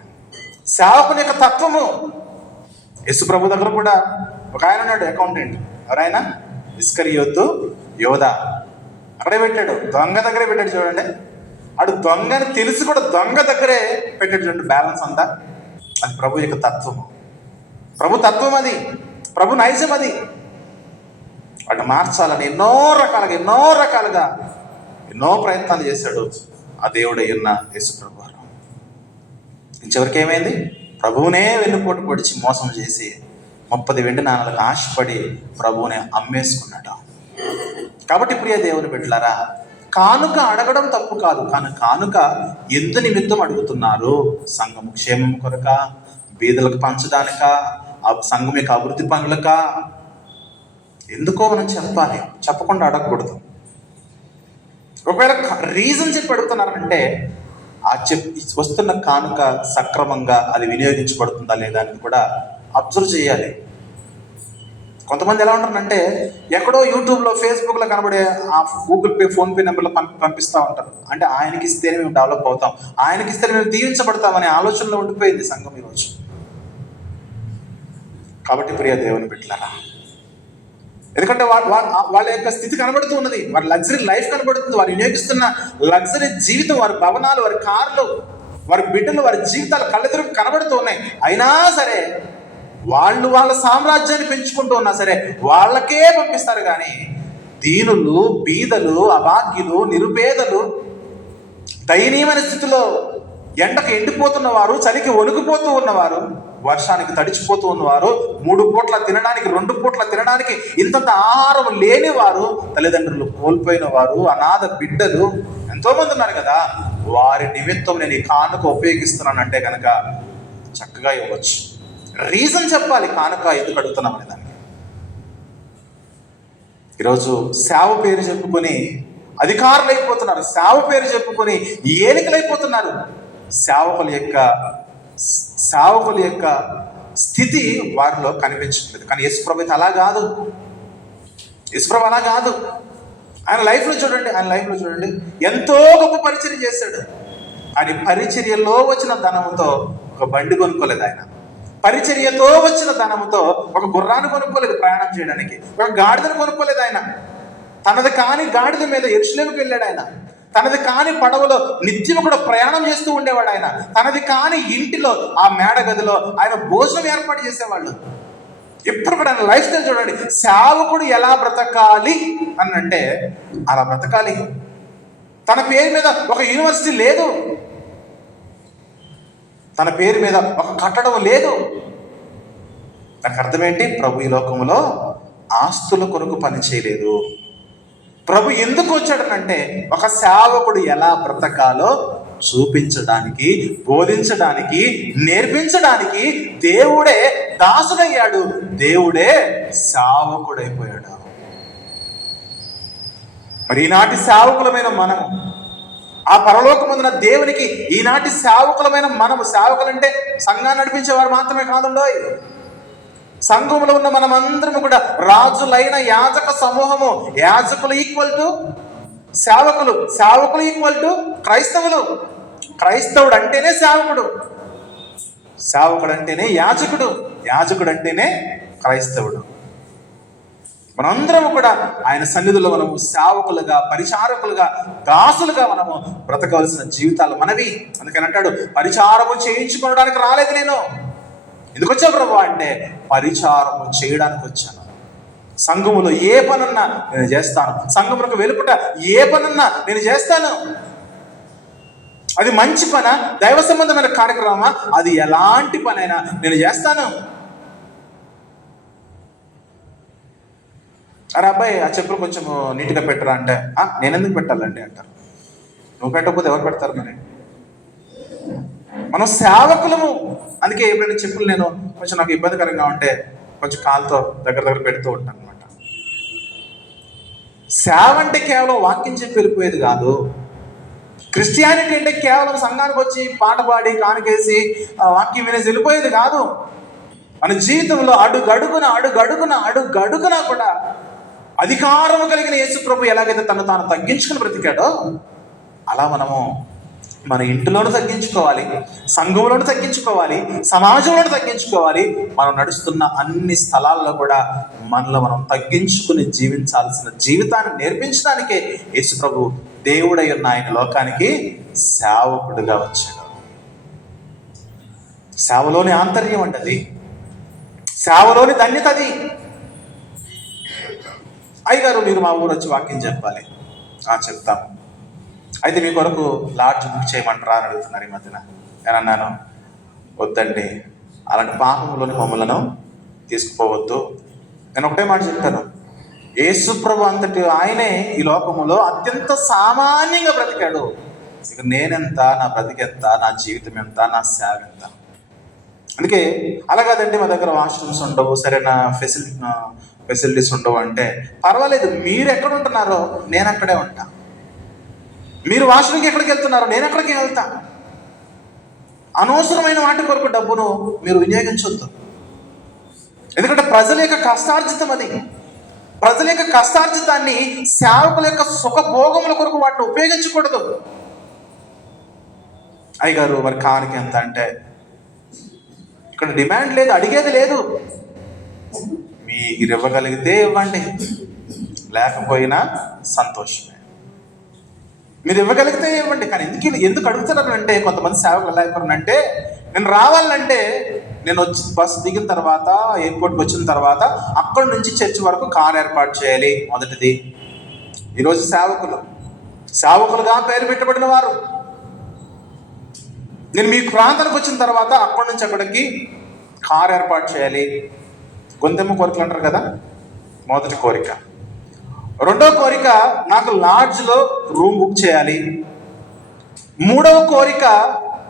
సేవకుని యొక్క తత్వము. యేసు ప్రభు దగ్గర కూడా ఒక ఆయన ఉన్నాడు, అకౌంటెంట్. ఎవరైనా? ఇస్కరియోతు యోధా. అక్కడే పెట్టాడు, దొంగ దగ్గరే పెట్టాడు. చూడండి, అడు దొంగని తెలిసి కూడా దొంగ దగ్గరే పెట్టాడు. చూడండి, బ్యాలెన్స్ అంతా. అది ప్రభు యొక్క తత్వము, ప్రభు తత్వం, అది ప్రభు నైజం. అది వాటిని మార్చాలని ఎన్నో రకాలుగా ఎన్నో ప్రయత్నాలు చేశాడు ఆ దేవుడు అయ్యున్న యేసు ప్రభు వారు. చివరికి ఏమైంది? ప్రభువునే వెన్నుపోటు పొడిచి మోసం చేసి 30 వెండి నాణాలకు ఆశపడి ప్రభువుని అమ్మేసుకున్నాడు. కాబట్టి ప్రియ దేవుని బిడ్డలారా, కానుక అడగడం తప్పు కాదు, కానీ కానుక ఎందు నిమిత్తం అడుగుతున్నారు? సంఘము క్షేమం కొరక, బీదలకు పంచడానిక, సంఘం యొక్క అభివృద్ధి పనులక? ఎందుకో మనం చెప్పాలి, చెప్పకుండా అడగకూడదు. ఒకవేళ రీజన్ చెప్పి అడుగుతున్నారంటే ఆ వస్తున్న కానుక సక్రమంగా అది వినియోగించబడుతుందా లేదా అని కూడా అబ్జర్వ్ చేయాలి. కొంతమంది ఎలా ఉంటారంటే ఎక్కడో యూట్యూబ్లో, ఫేస్బుక్లో కనబడే ఆ గూగుల్ పే, ఫోన్పే నెంబర్లో పంపిస్తూ ఉంటారు. అంటే ఆయనకి ఇస్తేనే మేము డెవలప్ అవుతాం, ఆయనకి ఇస్తేనే మేము దీవించబడతామనే ఆలోచనలో ఉండిపోయింది సంఘం ఈరోజు. కాబట్టి ప్రియ దేవుని బిడ్డలారా, ఎందుకంటే వాళ్ళ యొక్క స్థితి కనబడుతూ ఉన్నది, వారి లగ్జరీ లైఫ్ కనబడుతుంది, వారు వినియోగిస్తున్న లగ్జరీ జీవితం, వారి భవనాలు, వారి కార్లు, వారి బిడ్డలు, వారి జీవితాలు కళ్ళెదురు కనబడుతూ ఉన్నాయి. అయినా సరే వాళ్ళు వాళ్ళ సామ్రాజ్యాన్ని పెంచుకుంటూ ఉన్నా సరే వాళ్ళకే పంపిస్తారు. కానీ దీనులు, బీదలు, అభాగ్యులు, నిరుపేదలు, దయనీయమైన స్థితిలో ఎండకు ఎండిపోతున్నవారు, చలికి వణుకుపోతూ ఉన్నవారు, వర్షానికి తడిచిపోతూ ఉన్నవారు, 3 పూట్ల తినడానికి, 2 పూట్ల తినడానికి ఇంతంత ఆహారం లేని వారు, తల్లిదండ్రులు కోల్పోయిన వారు, అనాథ బిడ్డలు ఎంతోమంది ఉన్నారు కదా. వారి నిమిత్తం నేను ఈ కానుక ఉపయోగిస్తున్నానంటే కనుక చక్కగా ఇవ్వచ్చు. రీజన్ చెప్పాలి, కానుక ఎందుకు అడుగుతున్నాం అనే దానికి. ఈరోజు సేవ పేరు చెప్పుకొని అధికారులు అయిపోతున్నారు, సేవ పేరు చెప్పుకొని ఏలికలైపోతున్నారు. సేవకుల యొక్క స్థితి వారిలో కనిపించట్లేదు. కానీ యేసుప్రభు అలా కాదు. యేసుప్రభు అలా కాదు. ఆయన లైఫ్లో చూడండి, ఎంతో గొప్ప పరిచర్య చేశాడు. ఆయన పరిచర్యలో వచ్చిన ధనముతో ఒక బండి కొనుక్కోలేదు. ఆయన పరిచర్యతో వచ్చిన ధనముతో ఒక గుర్రాన్ని కొనుక్కోలేదు ప్రయాణం చేయడానికి, ఒక గాడిదను కొనుక్కోలేదు. ఆయన తనది కాని గాడిద మీద యెరూషలేముకి వెళ్ళాడు. ఆయన తనది కాని పడవలో నిత్యం కూడా ప్రయాణం చేస్తూ ఉండేవాడు. ఆయన తనది కాని ఇంటిలో, ఆ మేడ గదిలో ఆయన భోజనం ఏర్పాటు చేసేవాళ్ళు. ఎప్పుడు కూడా ఆయన లైఫ్ స్టైల్ చూడండి. సేవకుడు ఎలా బ్రతకాలి అని అంటే అలా బ్రతకాలి. తన పేరు మీద ఒక యూనివర్సిటీ లేదు, తన పేరు మీద ఒక కట్టడం లేదు. దానికి అర్థం ఏంటి? ప్రభు ఈ లోకంలో ఆస్తుల కొరకు పని చేయలేదు. ప్రభు ఎందుకు వచ్చాడనంటే ఒక సేవకుడు ఎలా బ్రతకాలో చూపించడానికి, బోధించడానికి, నేర్పించడానికి దేవుడే దాసుడయ్యాడు, దేవుడే సేవకుడైపోయాడు. మరి ఈనాటి సేవకులమైన మనము, ఆ పరలోకమందున దేవునికి ఈనాటి సేవకులమైన మనము, సేవకులంటే సంఘాన్ని నడిపించేవారు మాత్రమే కాదుండోయ్. సంఘంలో ఉన్న మనమందరము కూడా రాజులైన యాజక సమూహము. యాజకులు ఈక్వల్ టు సేవకులు, సేవకులు ఈక్వల్ టు క్రైస్తవులు. క్రైస్తవుడు అంటేనే సేవకుడు, సేవకుడు అంటేనే యాజకుడు, యాజకుడు అంటేనే క్రైస్తవుడు. మనందరము కూడా ఆయన సన్నిధిలో మనము సేవకులుగా, పరిచారకులుగా, దాసులుగా మనము బ్రతకవలసిన జీవితాలు మనవి. అందుకని అంటాడు, పరిచారము చేయించుకోవడానికి రాలేదు నేను. ఎందుకు వచ్చా ప్రభు అంటే, పరిచారము చేయడానికి వచ్చాను. సంఘములో ఏ పనున్నా నేను చేస్తాను, సంఘములకు వెలుపట ఏ పనున్నా నేను చేస్తాను. అది మంచి పనా, దైవ సంబంధమైన కార్యక్రమమా, అది ఎలాంటి పనైనా నేను చేస్తాను. అరే అబ్బాయి, ఆ చెప్పులు కొంచెం నీట్గా పెట్టరా అంటే, నేనెందుకు పెట్టాలండి అంటారు. నువ్వు పెట్టకపోతే ఎవరు పెడతారు? మరి మనం సేవకులము. అందుకే ఎప్పుడైనా చెప్పులు నేను కొంచెం నాకు ఇబ్బందికరంగా ఉంటే కొంచెం కాలుతో దగ్గర పెడుతూ ఉంటాను అనమాట. సేవ అంటే కేవలం వాక్యం చెప్పి వెళ్ళిపోయేది కాదు. క్రిస్టియానిటీ అంటే కేవలం సంఘానికి వచ్చి పాట పాడి కానుకేసి వాక్యం వినేసి వెళ్ళిపోయేది కాదు. మన జీవితంలో అడుగడుగున కూడా అధికారము కలిగిన యేసు ప్రభు ఎలాగైతే తాను తగ్గించుకుని బ్రతికాడో, అలా మనము మన ఇంటిలోనూ తగ్గించుకోవాలి, సంఘంలోనూ తగ్గించుకోవాలి, సమాజంలోనూ తగ్గించుకోవాలి. మనం నడుస్తున్న అన్ని స్థలాల్లో కూడా మనలో మనం తగ్గించుకుని జీవించాల్సిన జీవితాన్ని నేర్పించడానికే యేసు ప్రభు దేవుడై ఉన్న ఆయన లోకానికి సేవకుడుగా వచ్చాడు. సేవలోని ఆంతర్యం అంటది, సేవలోని ధన్యత అది. అయ్యగారు, మీరు మా ఊరు వచ్చి వాక్యం చెప్పాలి. చెప్తాము. అయితే మీ కొరకు లాడ్జ్ బుక్ చేయమంటారా అని అడుగుతున్నారు ఈ మధ్యన. నేను అన్నాను, వద్దండి, అలాంటి పాపంలోని మమ్మలను తీసుకుపోవద్దు. నేను ఒకటే మాట చెప్తాను, యేసు ప్రభు అంతటి ఆయనే ఈ లోకములో అత్యంత సామాన్యంగా బ్రతికాడు. ఇక నేనెంత, నా బ్రతికెంత, నా జీవితం ఎంత, నా సేవ ఎంత. అందుకే అలా కాదండి, మా దగ్గర వాష్రూమ్స్ ఉండవు, సరైన ఫెసిలిటీస్ ఉండవు అంటే పర్వాలేదు. మీరు ఎక్కడ ఉంటున్నారో నేను అక్కడే ఉంటా. మీరు వాష్రూమ్కి ఎక్కడికి వెళ్తున్నారో నేను ఎక్కడికి వెళ్తా. అనవసరమైన వాటి కొరకు డబ్బును మీరు వినియోగించొద్దు. ఎందుకంటే ప్రజల యొక్క కష్టార్జితం అది. ప్రజల యొక్క కష్టార్జితాన్ని సేవకుల యొక్క సుఖభోగముల కొరకు వాటిని ఉపయోగించకూడదు. అయ్యగారు, మరి కానికి ఎంత అంటే, ఇక్కడ డిమాండ్ లేదు, అడిగేది లేదు. మీరు ఇవ్వగలిగితే ఇవ్వండి, లేకపోయినా సంతోషమే. మీరు ఇవ్వగలిగితే ఇవ్వండి. కానీ ఎందుకు అడుగుతున్నారు అంటే, కొంతమంది సేవకులు ఎలా అయిపోయారంటే, నేను రావాలంటే నేను వచ్చి బస్సు దిగిన తర్వాత, ఎయిర్పోర్ట్కి వచ్చిన తర్వాత అక్కడి నుంచి చర్చి వరకు కార్ ఏర్పాటు చేయాలి. మొదటిది. ఈరోజు సేవకులుగా పేరు పెట్టబడిన వారు, నేను మీ ప్రాంతానికి వచ్చిన తర్వాత అక్కడి నుంచి అక్కడికి కార్ ఏర్పాటు చేయాలి. గొంతెమ్మ కోరికలు అంటారు కదా, మొదటి కోరిక. రెండవ కోరిక, నాకు లాడ్జ్లో రూమ్ బుక్ చేయాలి. మూడవ కోరిక,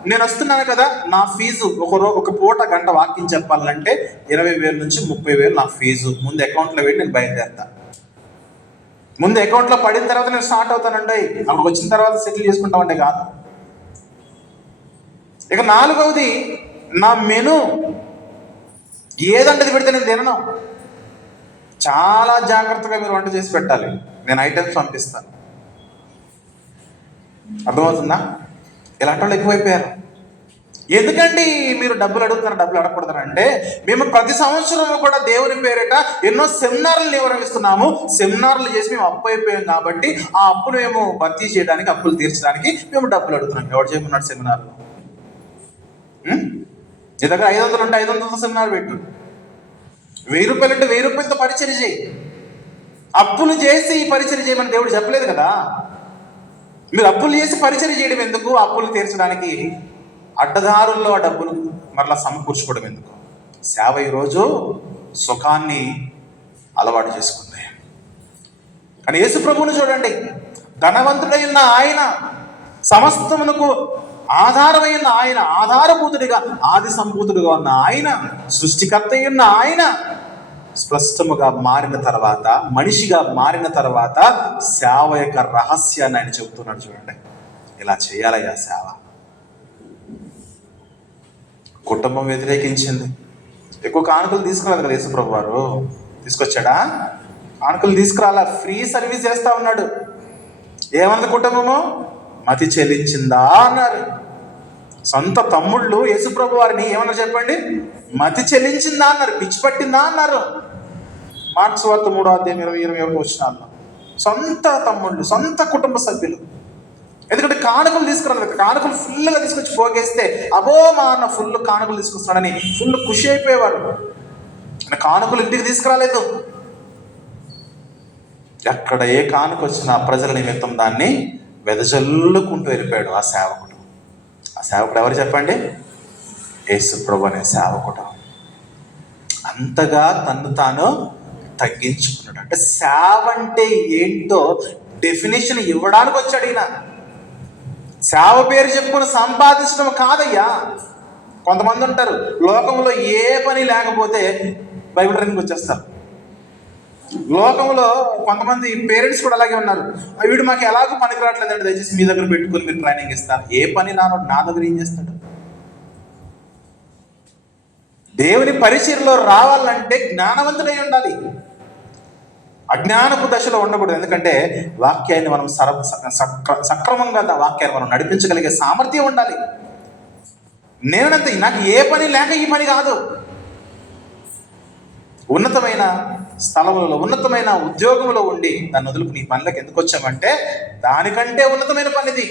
నేను వస్తున్నాను కదా, నా ఫీజు ఒక పూట గంట వాక్యం చెప్పాలంటే 20,000 నుంచి 30,000 నా ఫీజు. ముందు అకౌంట్లో పెట్టి నేను బయలుదేరుతా. ముందు అకౌంట్లో పడిన తర్వాత నేను స్టార్ట్ అవుతానండి. అక్కడికి వచ్చిన తర్వాత సెటిల్ చేసుకుంటామంటే కాదు. ఇక నాలుగవది, నా మెను ఏదంటది పెడితే నేను తినను. చాలా జాగ్రత్తగా మీరు వంట చేసి పెట్టాలి. నేను ఐటమ్స్ పంపిస్తాను. అర్థమవుతుందా? ఇలాంటి వాళ్ళు ఎక్కువైపోయారు. ఎందుకండి మీరు డబ్బులు అడుగుతున్నారు? డబ్బులు అడగకూడదంటే, మేము ప్రతి సంవత్సరం కూడా దేవుని పేరిట ఎన్నో సెమినార్లు నిర్వహిస్తున్నాము. సెమినార్లు చేసి మేము అప్పు అయిపోయాం కాబట్టి ఆ అప్పును మేము భర్తీ చేయడానికి, అప్పులు తీర్చడానికి మేము డబ్బులు అడుగుతున్నాం. ఎవరు చేయమన్నాడు సెమినార్లు? నీ దగ్గర 500 ఉంటే 500 సెమినార్ పెట్టు. 1000 రూపాయలు అంటే 1000 రూపాయలతో పరిచర్య చేయి. అప్పులు చేసి ఈ పరిచర్య చేయమని దేవుడు చెప్పలేదు కదా. మీరు అప్పులు చేసి పరిచర్య చేయడం ఎందుకు? అప్పులు తీర్చడానికి. అడ్డదారుల్లో ఆ డబ్బులు మరలా సమకూర్చుకోవడం ఎందుకు? సేవ ఈరోజు సుఖాన్ని అలవాటు చేసుకుంది. కానీ యేసు ప్రభువుని చూడండి, ధనవంతుడైన ఆయన, సమస్తమునకు ఆధారమైన ఆయన, ఆధారభూతుడిగా ఆది సంభూతుడిగా ఉన్న ఆయన, సృష్టికర్త అయిన ఆయన స్పష్టముగా మారిన తర్వాత, మనిషిగా మారిన తర్వాత సేవ యొక్క రహస్యాన్ని ఆయన చెబుతున్నాడు. చూడండి, ఇలా చేయాలయ్యా సేవ. కుటుంబం వ్యతిరేకించింది. ఎక్కువ కానుకలు తీసుకురాదు కదా యేసుప్రభు వారు. తీసుకొచ్చాడా? కానుకలు తీసుకురాలా, ఫ్రీ సర్వీస్ చేస్తా ఉన్నాడు. ఏమన్నది కుటుంబము? మతి చెల్లించిందా అన్నారు. సొంత తమ్ముళ్ళు యేసుప్రభు వారిని ఏమన్నారు చెప్పండి? మతి చెల్లించిందా అన్నారు, పిచ్చి పట్టిందా అన్నారు. మార్క్స్ వార్త 3:20-21 వచనాల్లో సొంత తమ్ముళ్ళు, సొంత కుటుంబ సభ్యులు. ఎందుకంటే కానుకలు తీసుకురాలేదు. కానుకలు ఫుల్గా తీసుకొచ్చి పోగేస్తే అబో మా అన్న ఫుల్ కానుకలు తీసుకొస్తున్నాడని ఫుల్ ఖుషి అయిపోయేవారు. కానుకలు ఇంటికి తీసుకురాలేదు. ఎక్కడ ఏ కానుక వచ్చినా ప్రజల నిమిత్తం దాన్ని వెదజల్లుకుంటూ వెళ్ళిపోయాడు ఆ సేవకుడు. ఆ సేవకుడు ఎవరు చెప్పండి? యేసు ప్రభు అనే సేవకుడు. అంతగా తను తాను తగ్గించుకున్నాడు. అంటే సేవ అంటే ఏంటో డెఫినేషన్ ఇవ్వడానికి వచ్చాడు ఈయన. సేవ పేరు చెప్పుకుని సంపాదించడం కాదయ్యా. కొంతమంది ఉంటారు, లోకంలో ఏ పని లేకపోతే బైబిల్ ట్రైనింగ్కి వచ్చేస్తారు. లోకంలో కొంతమంది పేరెంట్స్ కూడా అలాగే ఉన్నారు. వీడు మాకు ఎలాగో పనికి రావట్లేదండి, దయచేసి మీ దగ్గర పెట్టుకుని మీరు ట్రైనింగ్ ఇస్తారు. ఏ పని నా దగ్గర ఏం చేస్తాడు? దేవుని పరిచర్యలో రావాలంటే జ్ఞానవంతుడై ఉండాలి, అజ్ఞానపు దశలో ఉండకూడదు. ఎందుకంటే వాక్యాన్ని మనం సక్రమంగా వాక్యాన్ని మనం నడిపించగలిగే సామర్థ్యం ఉండాలి. నేనంతే, నాకు ఏ పని లేక ఈ పని కాదు. ఉన్నతమైన స్థలములలో, ఉన్నతమైన ఉద్యోగంలో ఉండి దాన్ని వదులుకు నీ పనులకు ఎందుకు వచ్చామంటే దానికంటే ఉన్నతమైన పనిది.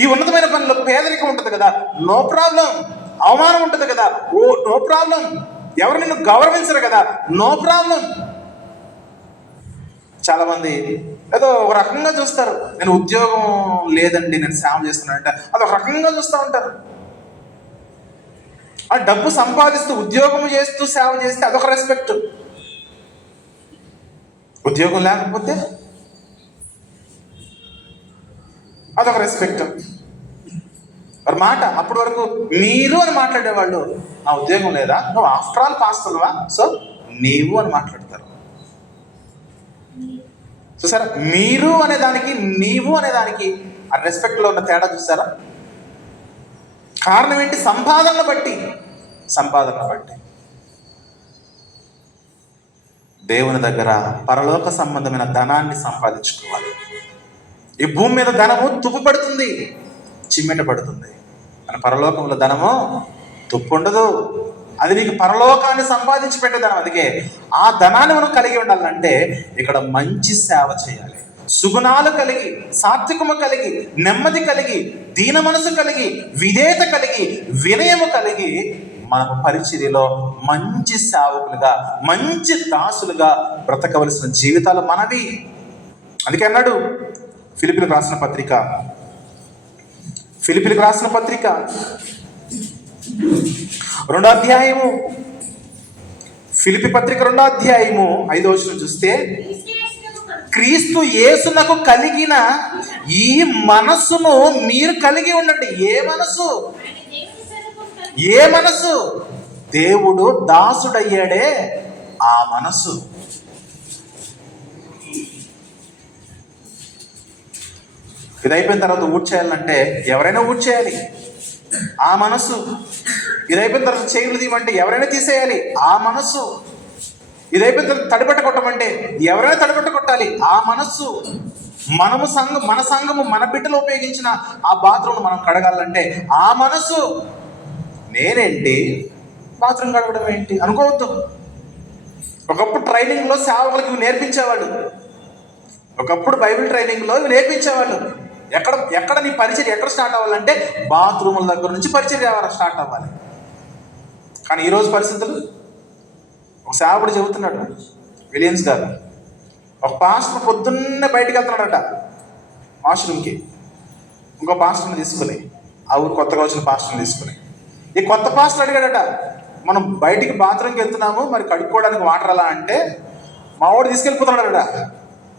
ఈ ఉన్నతమైన పనిలో పేదరికం ఉంటుంది కదా, నో ప్రాబ్లం. అవమానం ఉంటుంది కదా, నో ప్రాబ్లం. ఎవరు నిన్ను గౌరవించరు కదా, నో ప్రాబ్లం. చాలా మంది ఏదో ఒక రకంగా చూస్తారు. నేను ఉద్యోగం లేదండి, నేను సేవ చేస్తున్నానంటే అది ఒక రకంగా చూస్తూ ఉంటారు. ఆ డబ్బు సంపాదిస్తూ ఉద్యోగం చేస్తూ సేవ చేస్తే అదొక రెస్పెక్ట్. ఉద్యోగం లేకపోతే అదొక రెస్పెక్ట్. మరి మాట అప్పటి వరకు మీరు అని మాట్లాడేవాళ్ళు, నా ఉద్యోగం లేదా, నువ్వు ఆఫ్టర్ ఆల్ పాస్టర్వా, సో నీవు అని మాట్లాడతారు. చూసారా, మీరు అనేదానికి నీవు అనేదానికి ఆ రెస్పెక్ట్లో ఉన్న తేడా చూసారా? కారణం ఏంటి? సంపాదనను బట్టి. దేవుని దగ్గర పరలోక సంబంధమైన ధనాన్ని సంపాదించుకోవాలి. ఈ భూమి మీద ధనము తుప్పు పడుతుంది, చిమ్మెట పడుతుంది. మన పరలోకంలో ధనము తుప్పు ఉండదు. అది నీకు పరలోకాన్ని సంపాదించి పెట్టే ధనం. అందుకే ఆ ధనాన్ని మనం కలిగి ఉండాలంటే ఇక్కడ మంచి సేవ చేయాలి. సుగుణాలు కలిగి, సాత్వికము కలిగి, నెమ్మది కలిగి, దీన మనసు కలిగి, విధేయత కలిగి, వినయము కలిగి మనకు పరిచర్యలో మంచి సేవకులుగా, మంచి దాసులుగా బ్రతకవలసిన జీవితాలు మనవి. అందుకే అన్నాడు ఫిలిప్పీలకు రాసిన పత్రిక 2వ అధ్యాయము, ఫిలిప్పీ పత్రిక 2వ అధ్యాయము 5వ వచనం చూస్తే, క్రీస్తు యేసునకు కలిగిన ఈ మనస్సును మీరు కలిగి ఉండండి. ఏ మనసు? దేవుడు దాసుడయ్యాడే ఆ మనసు. ఇది అయిపోయిన తర్వాత ఊడ్చేయాలంటే ఎవరైనా ఊడ్చేయాలి, ఆ మనసు. ఇది అయిపోయిన తర్వాత చేతులు తీయమంటే ఎవరైనా తీసేయాలి, ఆ మనసు. ఇది అయిపోయిన తర్వాత తడిబట్ట కొట్టమంటే ఎవరైనా తడిబట్ట కొట్టాలి, ఆ మనస్సు. మన సంఘము మన బిడ్డలు ఉపయోగించిన ఆ బాత్రూమ్ మనం కడగాలంటే ఆ మనసు. నేనేంటి బాత్రూమ్ కడగడం ఏంటి అనుకోవద్దు. ఒకప్పుడు ట్రైనింగ్లో సేవకులకి ఇవి నేర్పించేవాళ్ళు. ఒకప్పుడు బైబిల్ ట్రైనింగ్లో ఇవి నేర్పించేవాళ్ళు. ఎక్కడ నీ పరిచర్య ఎక్కడ స్టార్ట్ అవ్వాలంటే బాత్రూముల దగ్గర నుంచి పరిచర్య స్టార్ట్ అవ్వాలి. కానీ ఈరోజు పరిస్థితులు, ఒక సేవకుడు చెబుతున్నాడు, విలియమ్స్ గారు, ఒక పాస్టర్ పొద్దున్నే బయటకు వెళ్తున్నాడట వాష్రూమ్కి, ఇంకో పాస్టర్ని తీసుకుని. ఆ ఊరు కొత్తగా వచ్చిన పాస్టర్ని తీసుకుని. ఈ కొత్త పాస్టర్ అడిగాడట, మనం బయటికి బాత్రూమ్కి వెళ్తున్నాము, మరి కడుక్కోవడానికి వాటర్ ఎలా అంటే, మా వాడు తీసుకెళ్ళిపోతున్నాడట.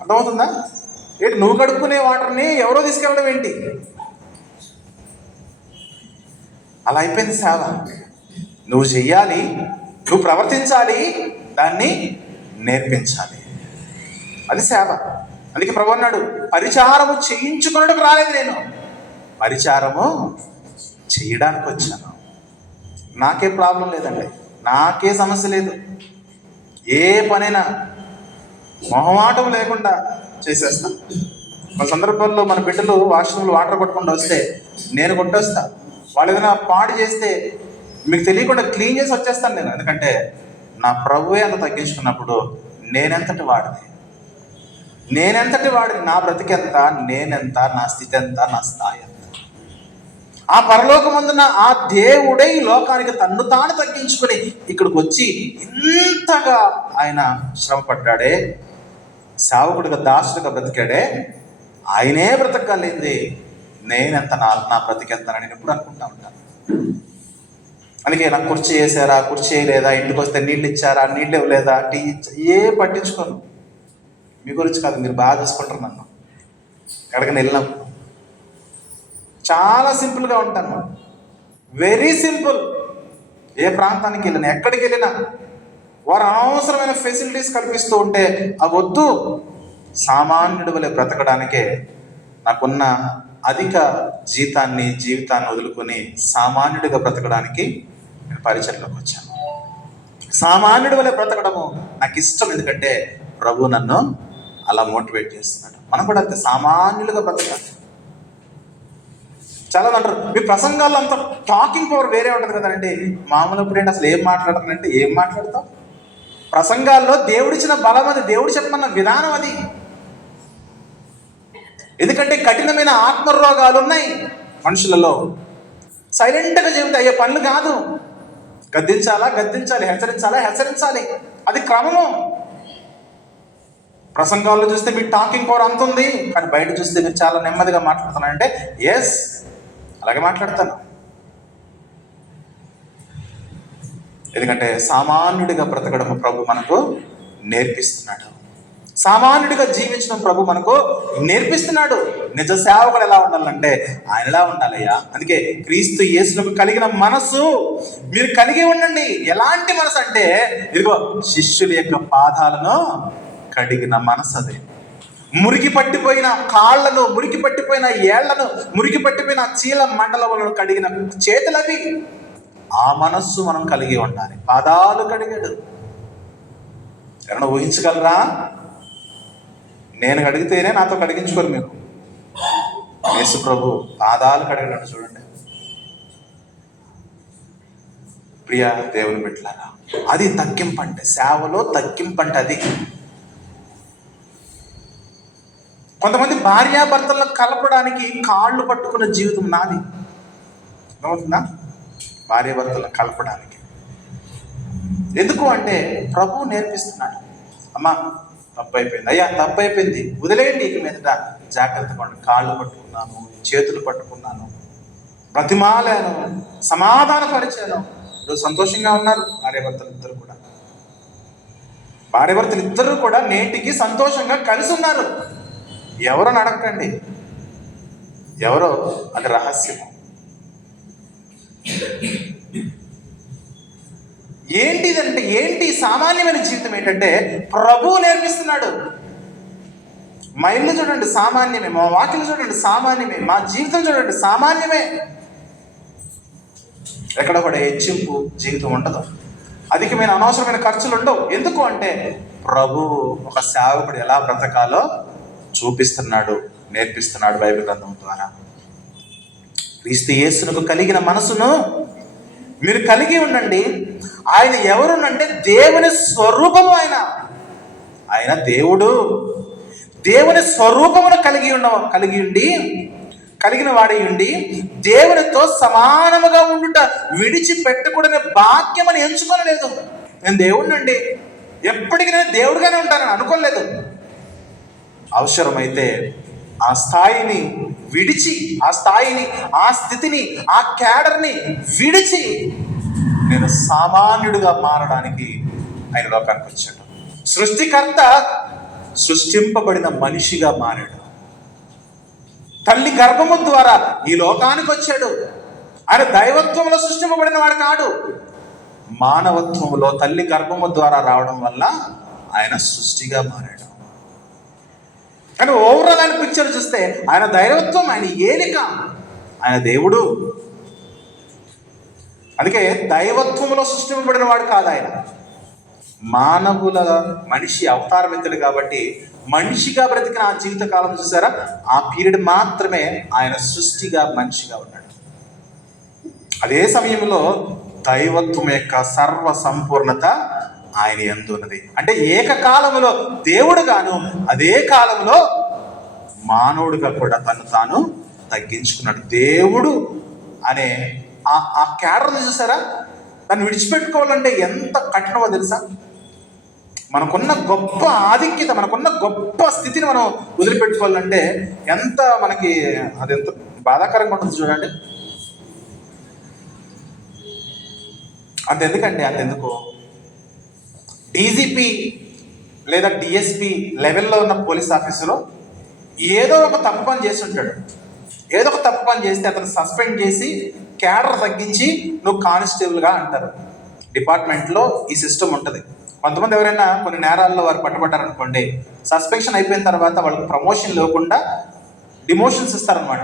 అర్థమవుతుందా? ఏంటి, నువ్వు కడుక్కునే వాటర్ని ఎవరో తీసుకెళ్ళడం ఏంటి? అలా అయిపోయింది సేవ. నువ్వు చెయ్యాలి, నువ్వు ప్రవర్తించాలి, దాన్ని నేర్పించాలి. అది సేవ. అందుకే ప్రభు అన్నాడు, పరిచారము చేయించుకున్నట్టుకు రాలేదు నేను, పరిచారము చేయడానికి వచ్చాను. నాకే ప్రాబ్లం లేదండి, నాకే సమస్య లేదు. ఏ పనైనా మొహమాటం లేకుండా చేసేస్తా. మన సందర్భాల్లో మన బిడ్డలు వాష్రూమ్లో వాటర్ కొట్టకుండా వస్తే నేను కొట్టేస్తా. వాళ్ళు ఏదైనా పాడు చేస్తే మీకు తెలియకుండా క్లీన్ చేసి వచ్చేస్తాను నేను. ఎందుకంటే నా ప్రభువే అంత తగ్గించుకున్నప్పుడు నేనెంతటి వాడిని, నా బ్రతికెంత, నేనెంత, నా స్థితి ఎంత, నా స్థాయి ఎంత. ఆ పరలోకమందున ఆ దేవుడే ఈ లోకానికి తన్ను తాను తగ్గించుకుని ఇక్కడికి వచ్చి ఇంతగా ఆయన శ్రమ పడ్డాడే, సేవకుడిగా దాసుడిగా బ్రతికాడే, ఆయనే బ్రతకగలిగింది. నేనెంత, నా బ్రతికెంతనని నేను ఎప్పుడు అనుకుంటా ఉంటాను. అందుకే నాకు కుర్చీ వేసారా, కుర్చీ వేయలేదా, ఇంటికి వస్తే నీళ్ళు ఇచ్చారా, నీళ్ళు ఇవ్వలేదా, టీ ఏ పట్టించుకోను. మీ గురించి కాదు, మీరు బాగా చూసుకుంటారు నన్ను. ఎక్కడికైనా వెళ్ళినప్పుడు చాలా సింపుల్గా ఉంటాను, వెరీ సింపుల్. ఏ ప్రాంతానికి వెళ్ళినా, ఎక్కడికి వెళ్ళినా వారు అనవసరమైన ఫెసిలిటీస్ కల్పిస్తూ ఉంటే అవి వద్దు. సామాన్యుడి వలె బ్రతకడానికే నాకున్న అధిక జీవితాన్ని వదులుకొని సామాన్యుడిగా బ్రతకడానికి నేను పరిచర్లోకి వచ్చాను. సామాన్యుడి వలె బ్రతకడము నాకు ఇష్టం, ఎందుకంటే ప్రభు నన్ను అలా మోటివేట్ చేస్తున్నాడు. మనం కూడా అంతే సామాన్యులుగా బ్రతకాలి. చాలా అంటారు, మీ ప్రసంగాల్లో అంత టాకింగ్ పవర్ వేరే ఉంటుంది కదండి. మామూలు ఇప్పుడు ఏంటి, అసలు ఏం మాట్లాడతానంటే ఏం మాట్లాడతాం? ప్రసంగాల్లో దేవుడిచ్చిన బలం అది, దేవుడు చెప్పమన్న విధానం అది. ఎందుకంటే కఠినమైన ఆత్మరోగాలు ఉన్నాయి మనుషులలో. సైలెంట్గా చెబితే అయ్యే పనులు కాదు. గద్దించాలి, హెచ్చరించాలి. అది క్రమము. ప్రసంగాల్లో చూస్తే మీ టాకింగ్ పవర్ అంత ఉంది, కానీ బయట చూస్తే మీరు చాలా నెమ్మదిగా మాట్లాడుతున్నారంటే ఎస్, అలాగే మాట్లాడతాను. ఎందుకంటే సామాన్యుడిగా బ్రతకడం ప్రభు మనకు నేర్పిస్తున్నాడు. సామాన్యుడిగా జీవించడం ప్రభు మనకు నేర్పిస్తున్నాడు. నిజ సేవకుడు ఎలా ఉండాలంటే ఆయన ఎలా ఉండాలయ్యా. అందుకే క్రీస్తు యేసులకు కలిగిన మనసు మీరు కలిగి ఉండండి. ఎలాంటి మనసు అంటే, ఇదిగో శిష్యుల యొక్క పాదాలను కడిగిన మనసు. అదే మురికి పట్టిపోయిన కాళ్లను, మురికి పట్టిపోయిన ఏళ్లను, మురికి పట్టిపోయిన చీల మండలములను కడిగిన చేతులవి. ఆ మనస్సు మనం కలిగి ఉండాలి. పాదాలు కడిగాడు. ఎవరైనా ఊహించగలరా? నేను కడిగితేనే నాతో కడిగించుకోరు మీరు. యేసు ప్రభు పాదాలు కడిగాడు. చూడండి ప్రియ దేవుని బిడ్డలారా, అది తగ్గింపంటే, సేవలో తగ్గింపంటే అది. కొంతమంది భార్యాభర్తలను కలపడానికి కాళ్ళు పట్టుకున్న జీవితం నాది. అర్థమవుతుందా? భార్యాభర్తలను కలపడానికి ఎందుకు అంటే ప్రభువు నేర్పిస్తున్నాడు. అమ్మా తప్పు అయిపోయింది, అయ్యా తప్పు అయిపోయింది, వదిలేయండి, ఇక మీదట జాగ్రత్తగా ఉండి. కాళ్ళు పట్టుకున్నాను, చేతులు పట్టుకున్నాను, బ్రతిమాలాను, సమాధానపరిచాను. ఈరోజు సంతోషంగా ఉన్నారు భార్యాభర్తలు ఇద్దరు కూడా నేటికి సంతోషంగా కలిసి ఉన్నారు. ఎవరో అడగండి, ఎవరో, అది రహస్యము. ఏంటి సామాన్యమైన జీవితం ఏంటంటే ప్రభువు నేర్పిస్తున్నాడు. మా ఇల్లు చూడండి సామాన్యమే, మా వాకిలు చూడండి సామాన్యమే, మా జీవితం చూడండి సామాన్యమే. ఎక్కడ కూడా హెచ్చింపు జీవితం ఉండదు, అధికమైన అనవసరమైన ఖర్చులు ఉండవు. ఎందుకు అంటే ప్రభువు ఒక సేవకుడు ఎలా బ్రతకాలో చూపిస్తున్నాడు, నేర్పిస్తున్నాడు బైబిల్ గ్రంథం ద్వారా. క్రీస్తు యేసునకు కలిగిన మనసును మీరు కలిగి ఉండండి. ఆయన ఎవరునంటే దేవుని స్వరూపము. ఆయన దేవుడు. దేవుని స్వరూపమును కలిగిన వాడి ఉండి దేవునితో సమానముగా ఉండుట విడిచిపెట్టకూడని భాగ్యమని ఎంచుకోలేదు. నేను దేవుడినండి, ఎప్పటికీ నేను దేవుడిగానే ఉంటానని అనుకోలేదు. అవసరమైతే ఆ స్థాయిని విడిచి, ఆ స్థాయిని, ఆ స్థితిని, ఆ క్యాడర్ని విడిచి నేను సామాన్యుడిగా మారడానికి ఆయన లోకానికి వచ్చాడు. సృష్టికర్త సృష్టింపబడిన మనిషిగా మారాడు. తల్లి గర్భము ద్వారా ఈ లోకానికి వచ్చాడు. ఆయన దైవత్వంలో సృష్టింపబడిన వాడు కాడు. మానవత్వంలో తల్లి గర్భము ద్వారా రావడం వల్ల ఆయన సృష్టిగా మారాడు. కానీ ఓవరాల్ ఆయన పిక్చర్ చూస్తే ఆయన దైవత్వం, ఆయన ఏలిక, ఆయన దేవుడు. అందుకే దైవత్వంలో సృష్టింపబడిన వాడు కాదు ఆయన. మానవుల మనిషి అవతారం ఎత్తాడు కాబట్టి మనిషిగా బ్రతికిన ఆ జీవిత కాలం చూసారా, ఆ పీరియడ్ మాత్రమే ఆయన సృష్టిగా మనిషిగా ఉన్నాడు. అదే సమయంలో దైవత్వం యొక్క సర్వ సంపూర్ణత ఆయన యందు ఉన్నది. అంటే ఏకకాలంలో దేవుడు గాను అదే కాలంలో మానవుడిగా కూడా తను తాను తగ్గించుకున్నాడు. దేవుడు అనే ఆ క్యాడర్ని చూసారా, దాన్ని విడిచిపెట్టుకోవాలంటే ఎంత కఠినమో తెలుసా. మనకున్న గొప్ప ఆధిక్యత, మనకున్న గొప్ప స్థితిని మనం వదిలిపెట్టుకోవాలంటే ఎంత మనకి అది ఎంత బాధాకరంగా ఉంటుంది చూడండి. అంతెందుకు డీజీపీ లేదా డిఎస్పీ లెవెల్లో ఉన్న పోలీస్ ఆఫీసులో ఏదో ఒక తప్పు పని చేసి ఉంటాడు. ఏదో ఒక తప్పు పని చేస్తే అతను సస్పెండ్ చేసి క్యాడర్ తగ్గించి నువ్వు కానిస్టేబుల్గా అంటారు. డిపార్ట్మెంట్లో ఈ సిస్టమ్ ఉంటుంది. కొంతమంది ఎవరైనా కొన్ని నేరాల్లో వారు పట్టుబడ్డారనుకోండి, సస్పెన్షన్ అయిపోయిన తర్వాత వాళ్ళకి ప్రమోషన్ లేకుండా డిమోషన్స్ ఇస్తారనమాట.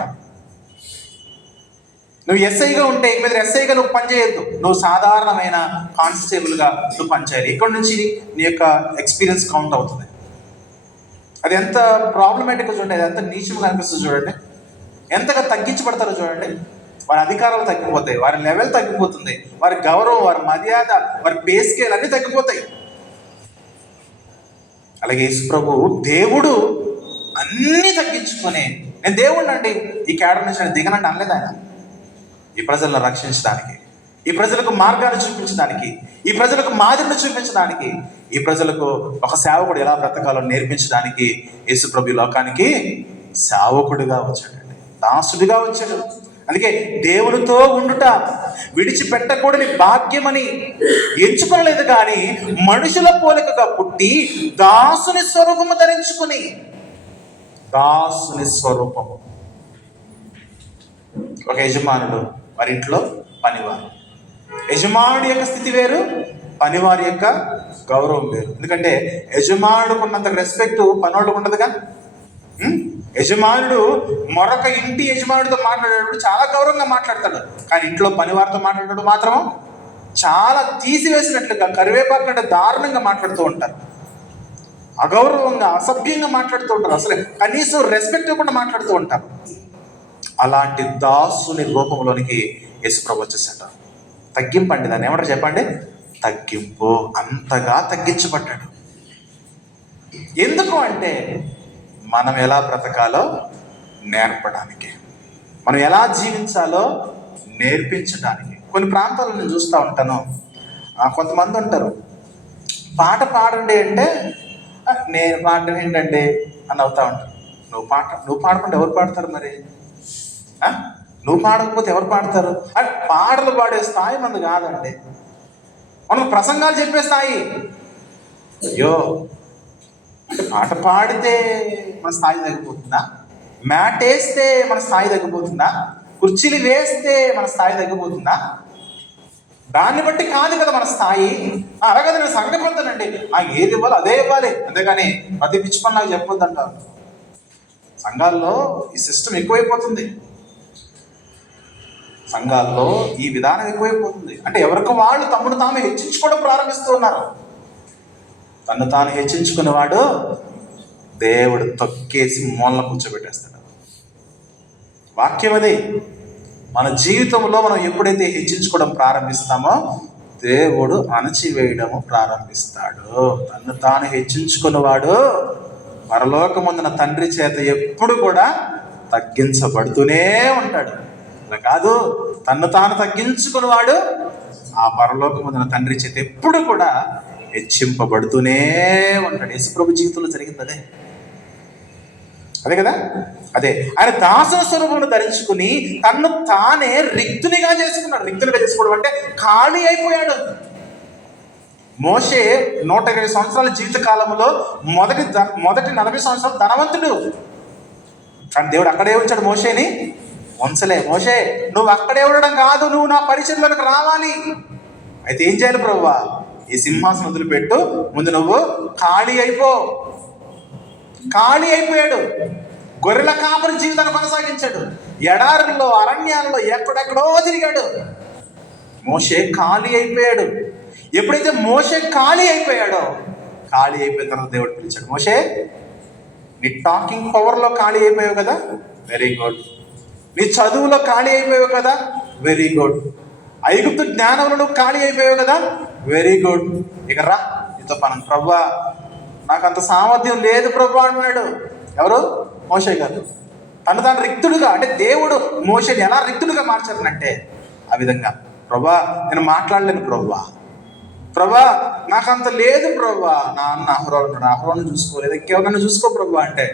నువ్వు ఎస్ఐగా ఉంటే ఇక మీద ఎస్ఐగా నువ్వు పనిచేయొద్దు, నువ్వు సాధారణమైన కానిస్టేబుల్గా నువ్వు పనిచేయాలి. ఇక్కడ నుంచి నీ యొక్క ఎక్స్పీరియన్స్ కౌంట్ అవుతుంది. అది ఎంత ప్రాబ్లమేటిక్గా చూడండి, అది ఎంత నీచంగా అనిపిస్తుంది చూడండి, ఎంతగా తగ్గించబడతారో చూడండి. వారి అధికారాలు తగ్గిపోతాయి, వారి లెవెల్ తగ్గిపోతుంది, వారి గౌరవం, వారి మర్యాద, వారి పే స్కేల్ అన్నీ తగ్గిపోతాయి. అలాగే యేసు ప్రభు దేవుడు అన్నీ తగ్గించుకొని, నేను దేవుడిని అండి, ఈ క్యాడర్ నుంచి నేను దిగనంటే అనలేదు ఆయన. ఈ ప్రజలను రక్షించడానికి, ఈ ప్రజలకు మార్గాన్ని చూపించడానికి, ఈ ప్రజలకు మాదిరిని చూపించడానికి, ఈ ప్రజలకు ఒక సేవకుడు ఎలా బ్రతకాలో నేర్పించడానికి యేసు ప్రభు లోకానికి సేవకుడిగా వచ్చాడండి, దాసుడిగా వచ్చాడు. అందుకే దేవునితో ఉండుట విడిచిపెట్టకూడని భాగ్యమని ఎంచుకోలేదు, కానీ మనుషుల పోలికగా పుట్టి దాసుని స్వరూపము ధరించుకుని, దాసుని స్వరూపము. ఒక యజమానుడు వారి ఇంట్లో పనివారు. యజమానుడి యొక్క స్థితి వేరు, పనివారి యొక్క గౌరవం వేరు. ఎందుకంటే యజమానుడికి ఉన్నంత రెస్పెక్ట్ పనివాళ్ళకు ఉండదుగా. యజమానుడు మరొక ఇంటి యజమానుడితో మాట్లాడేటప్పుడు చాలా గౌరవంగా మాట్లాడతాడు, కానీ ఇంట్లో పనివారితో మాట్లాడేటప్పుడు మాత్రం చాలా తీసివేసినట్లుగా, కరివేపాకు కంటే దారుణంగా మాట్లాడుతూ ఉంటారు. అగౌరవంగా, అసభ్యంగా మాట్లాడుతూ ఉంటారు. అసలు కనీసం రెస్పెక్ట్ ఇవ్వకుండా మాట్లాడుతూ ఉంటారు. అలాంటి దాసుని రూపంలోనికి యేసు ప్రభు వచ్చేసాడు. తగ్గింపండి, దాన్ని ఏమంటారు చెప్పండి, తగ్గింపు. అంతగా తగ్గించబడ్డాడు. ఎందుకు అంటే మనం ఎలా బ్రతకాలో నేర్పడానికి, మనం ఎలా జీవించాలో నేర్పించడానికి. కొన్ని ప్రాంతాల్లో నేను చూస్తూ ఉంటాను, కొంతమంది ఉంటారు, పాట పాడండి అంటే నేను పాడడం ఏంటండి అని అవుతా ఉంటారు. నువ్వు పాడకుండా ఎవరు పాడతారు మరి? నువ్వు పాడకపోతే ఎవరు పాడతారు? అంటే పాటలు పాడే స్థాయి మంది కాదండి, మనం ప్రసంగాలు చెప్పే స్థాయి. అయ్యో, పాట పాడితే మన స్థాయి తగ్గిపోతుందా? మ్యాట్ వేస్తే మన స్థాయి తగ్గిపోతుందా? కుర్చీలు వేస్తే మన స్థాయి తగ్గిపోతుందా? దాన్ని బట్టి కాదు కదా మన స్థాయి. అలాగే నేను సంఘం పొందానండి, ఏది ఇవ్వాలి అదే ఇవ్వాలి, అంతేగాని ప్రతి పిచ్చి పని నాకు చెప్పొద్దు అంటారు. సంఘాల్లో ఈ సిస్టమ్ ఎక్కువైపోతుంది, సంఘాల్లో ఈ విధానం ఎక్కువైపోతుంది. అంటే ఎవరికి వాళ్ళు తమను తాము హెచ్చించుకోవడం ప్రారంభిస్తూ ఉన్నారు. తను తాను హెచ్చించుకునేవాడు దేవుడు తొక్కేసి మూలన కూర్చోబెట్టేస్తాడు. వాక్యం అది. మన జీవితంలో మనం ఎప్పుడైతే హెచ్చించుకోవడం ప్రారంభిస్తామో దేవుడు అణచివేయడము ప్రారంభిస్తాడు. తను తాను హెచ్చించుకున్నవాడు పరలోకమందున తండ్రి చేత ఎప్పుడు కూడా తగ్గించబడుతూనే ఉంటాడు. అలా కాదు, తను తాను తగ్గించుకున్నవాడు ఆ పరలోకమందున తండ్రి చేత ఎప్పుడు కూడా హెచ్చింపబడుతూనే ఉంటాడు. యేసుప్రభు జీవితంలో జరిగింది అదే. అదే కదా, అదే ఆయన దాసుల స్వరూపమును ధరించుకుని తన్ను తానే రిక్తునిగా చేసుకున్నాడు. రిక్తునిగా చేసుకోవడం అంటే ఖాళీ అయిపోయాడు. మోషే 120 సంవత్సరాల జీవిత కాలంలో మొదటి 40 సంవత్సరాలు ధనవంతుడు. కానీ దేవుడు అక్కడే ఉంచాడు మోషేని, ఉంచలే. మోషే నువ్వు అక్కడే ఉండడం కాదు, నువ్వు నా పరిచయంలోకి రావాలి. అయితే ఏం చేయాలి ప్రభువా? ఈ సింహాసనం వదిలిపెట్టు, ముందు నువ్వు ఖాళీ అయిపో. ఖాళీ అయిపోయాడు. గొర్రెల కాపరి జీవితాన్ని కొనసాగించాడు. ఎడారుల్లో, అరణ్యాలలో ఎక్కడెక్కడో తిరిగాడు. మోషే ఖాళీ అయిపోయాడు. ఎప్పుడైతే మోషే ఖాళీ అయిపోయాడో, ఖాళీ అయిపోయిన తర్వాత దేవుడు పిలిచాడు, మోషే నీ టాకింగ్ పవర్లో ఖాళీ అయిపోయావు కదా, వెరీ గుడ్. నీ చదువులో ఖాళీ అయిపోయావు కదా, వెరీ గుడ్. ఐగుప్తు జ్ఞానంలో నువ్వు ఖాళీ అయిపోయావు కదా, వెరీ గుడ్. ఇక రా నీతో పని. ప్రభువా నాకు అంత సామర్థ్యం లేదు ప్రభు అంటున్నాడు. ఎవరు? మోషే గారు. తాను రిక్తుడుగా, అంటే దేవుడు మోషేని ఎలా రిక్తుడుగా మార్చారనంటే ఆ విధంగా, ప్రభా నేను మాట్లాడలేను ప్రభువా, ప్రభా నాకు అంత లేదు ప్రభువా, నా అన్న అహరోను చూసుకోలేదు, ఇంకెవరన్నా చూసుకో ప్రభువా అంటే,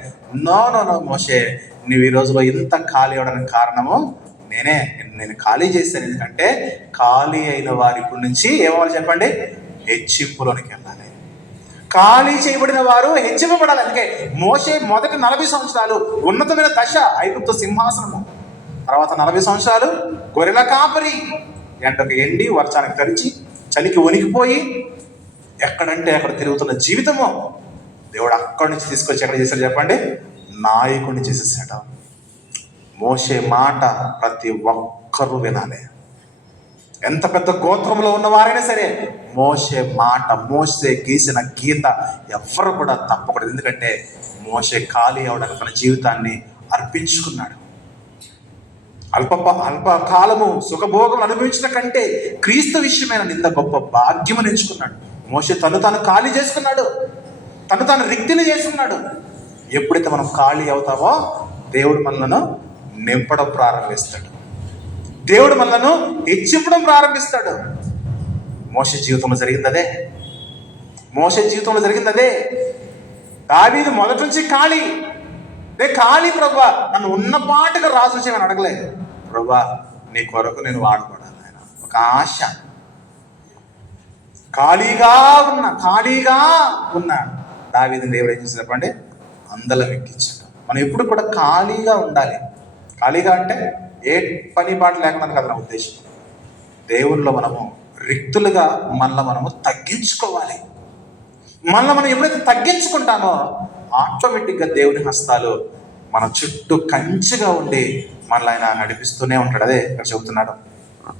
నో నో నో మోషే, నువ్వు ఈ రోజులో ఇంత ఖాళీ అవడానికి కారణము నేను ఖాళీ చేశాను. ఎందుకంటే ఖాళీ అయిన వారి ఇప్పటి నుంచి ఏమవ్వాలి చెప్పండి? హెచ్చింపులోనికి వెళ్ళాలి. ఖాళీ చేయబడిన వారు హెచ్చింపబడాలి. అందుకే మోషే మొదటి 40 సంవత్సరాలు ఉన్నతమైన దశ ఐగుప్తు సింహాసనము, తర్వాత 40 సంవత్సరాలు గొర్రెల కాపరి, ఎండకు ఎండి వర్షానికి తడిచి చలికి వణికిపోయి ఎక్కడంటే అక్కడ తిరుగుతున్న జీవితము దేవుడు అక్కడి నుంచి తీసుకొచ్చి ఎక్కడ చేశాడు చెప్పండి? నాయకుడిని చేసేసాడు. మోషే మాట ప్రతి ఒక్కరూ వినాలి. ఎంత పెద్ద గోత్రంలో ఉన్నవారైనా సరే మోషే మాట, మోషే గీసిన గీత ఎవరు కూడా తప్పకూడదు. ఎందుకంటే మోషే ఖాళీ అవడానికి తన జీవితాన్ని అర్పించుకున్నాడు. అల్పకాలము సుఖభోగం అనుభవించిన కంటే క్రీస్తు విషయమైన నింద గొప్ప భాగ్యమును ఎంచుకున్నాడు. మోషే తాను ఖాళీ చేసుకున్నాడు, తాను రిక్తిని చేసుకున్నాడు. ఎప్పుడైతే మనం ఖాళీ అవుతామో దేవుడు మనలను నింపడం ప్రారంభిస్తాడు, దేవుడు మనలను హెచ్చింపడం ప్రారంభిస్తాడు. మోషే జీవితంలో జరిగింది అదే. మోషే జీవితంలో జరిగింది అదే. దావీదు మొదటి నుంచి ఖాళీ. ఖాళీ ప్రభువా, నన్ను ఉన్నపాటుగా రాజు చేయమని అడగలేదు. ప్రభువా నీ కొరకు నేను వాడబడాలి ఆయన, ఒక ఆశ. ఖాళీగా ఉన్న దావీదుని దేవుడు ఏం చేసి చెప్పండి? అందలం ఎక్కించాడు. మనం ఎప్పుడు కూడా ఖాళీగా ఉండాలి. ఖాళీగా అంటే ఏ పని పాట లేకుండా కదా నా ఉద్దేశం. దేవుల్లో మనము రిక్తులుగా మనము తగ్గించుకోవాలి. మనం ఎప్పుడైతే తగ్గించుకుంటామో ఆటోమేటిక్గా దేవుని హస్తాలు మన చుట్టూ కంచిగా ఉండి మనల్ని ఆయన నడిపిస్తూనే ఉంటాడు. అదే ఇక్కడ చెబుతున్నాడు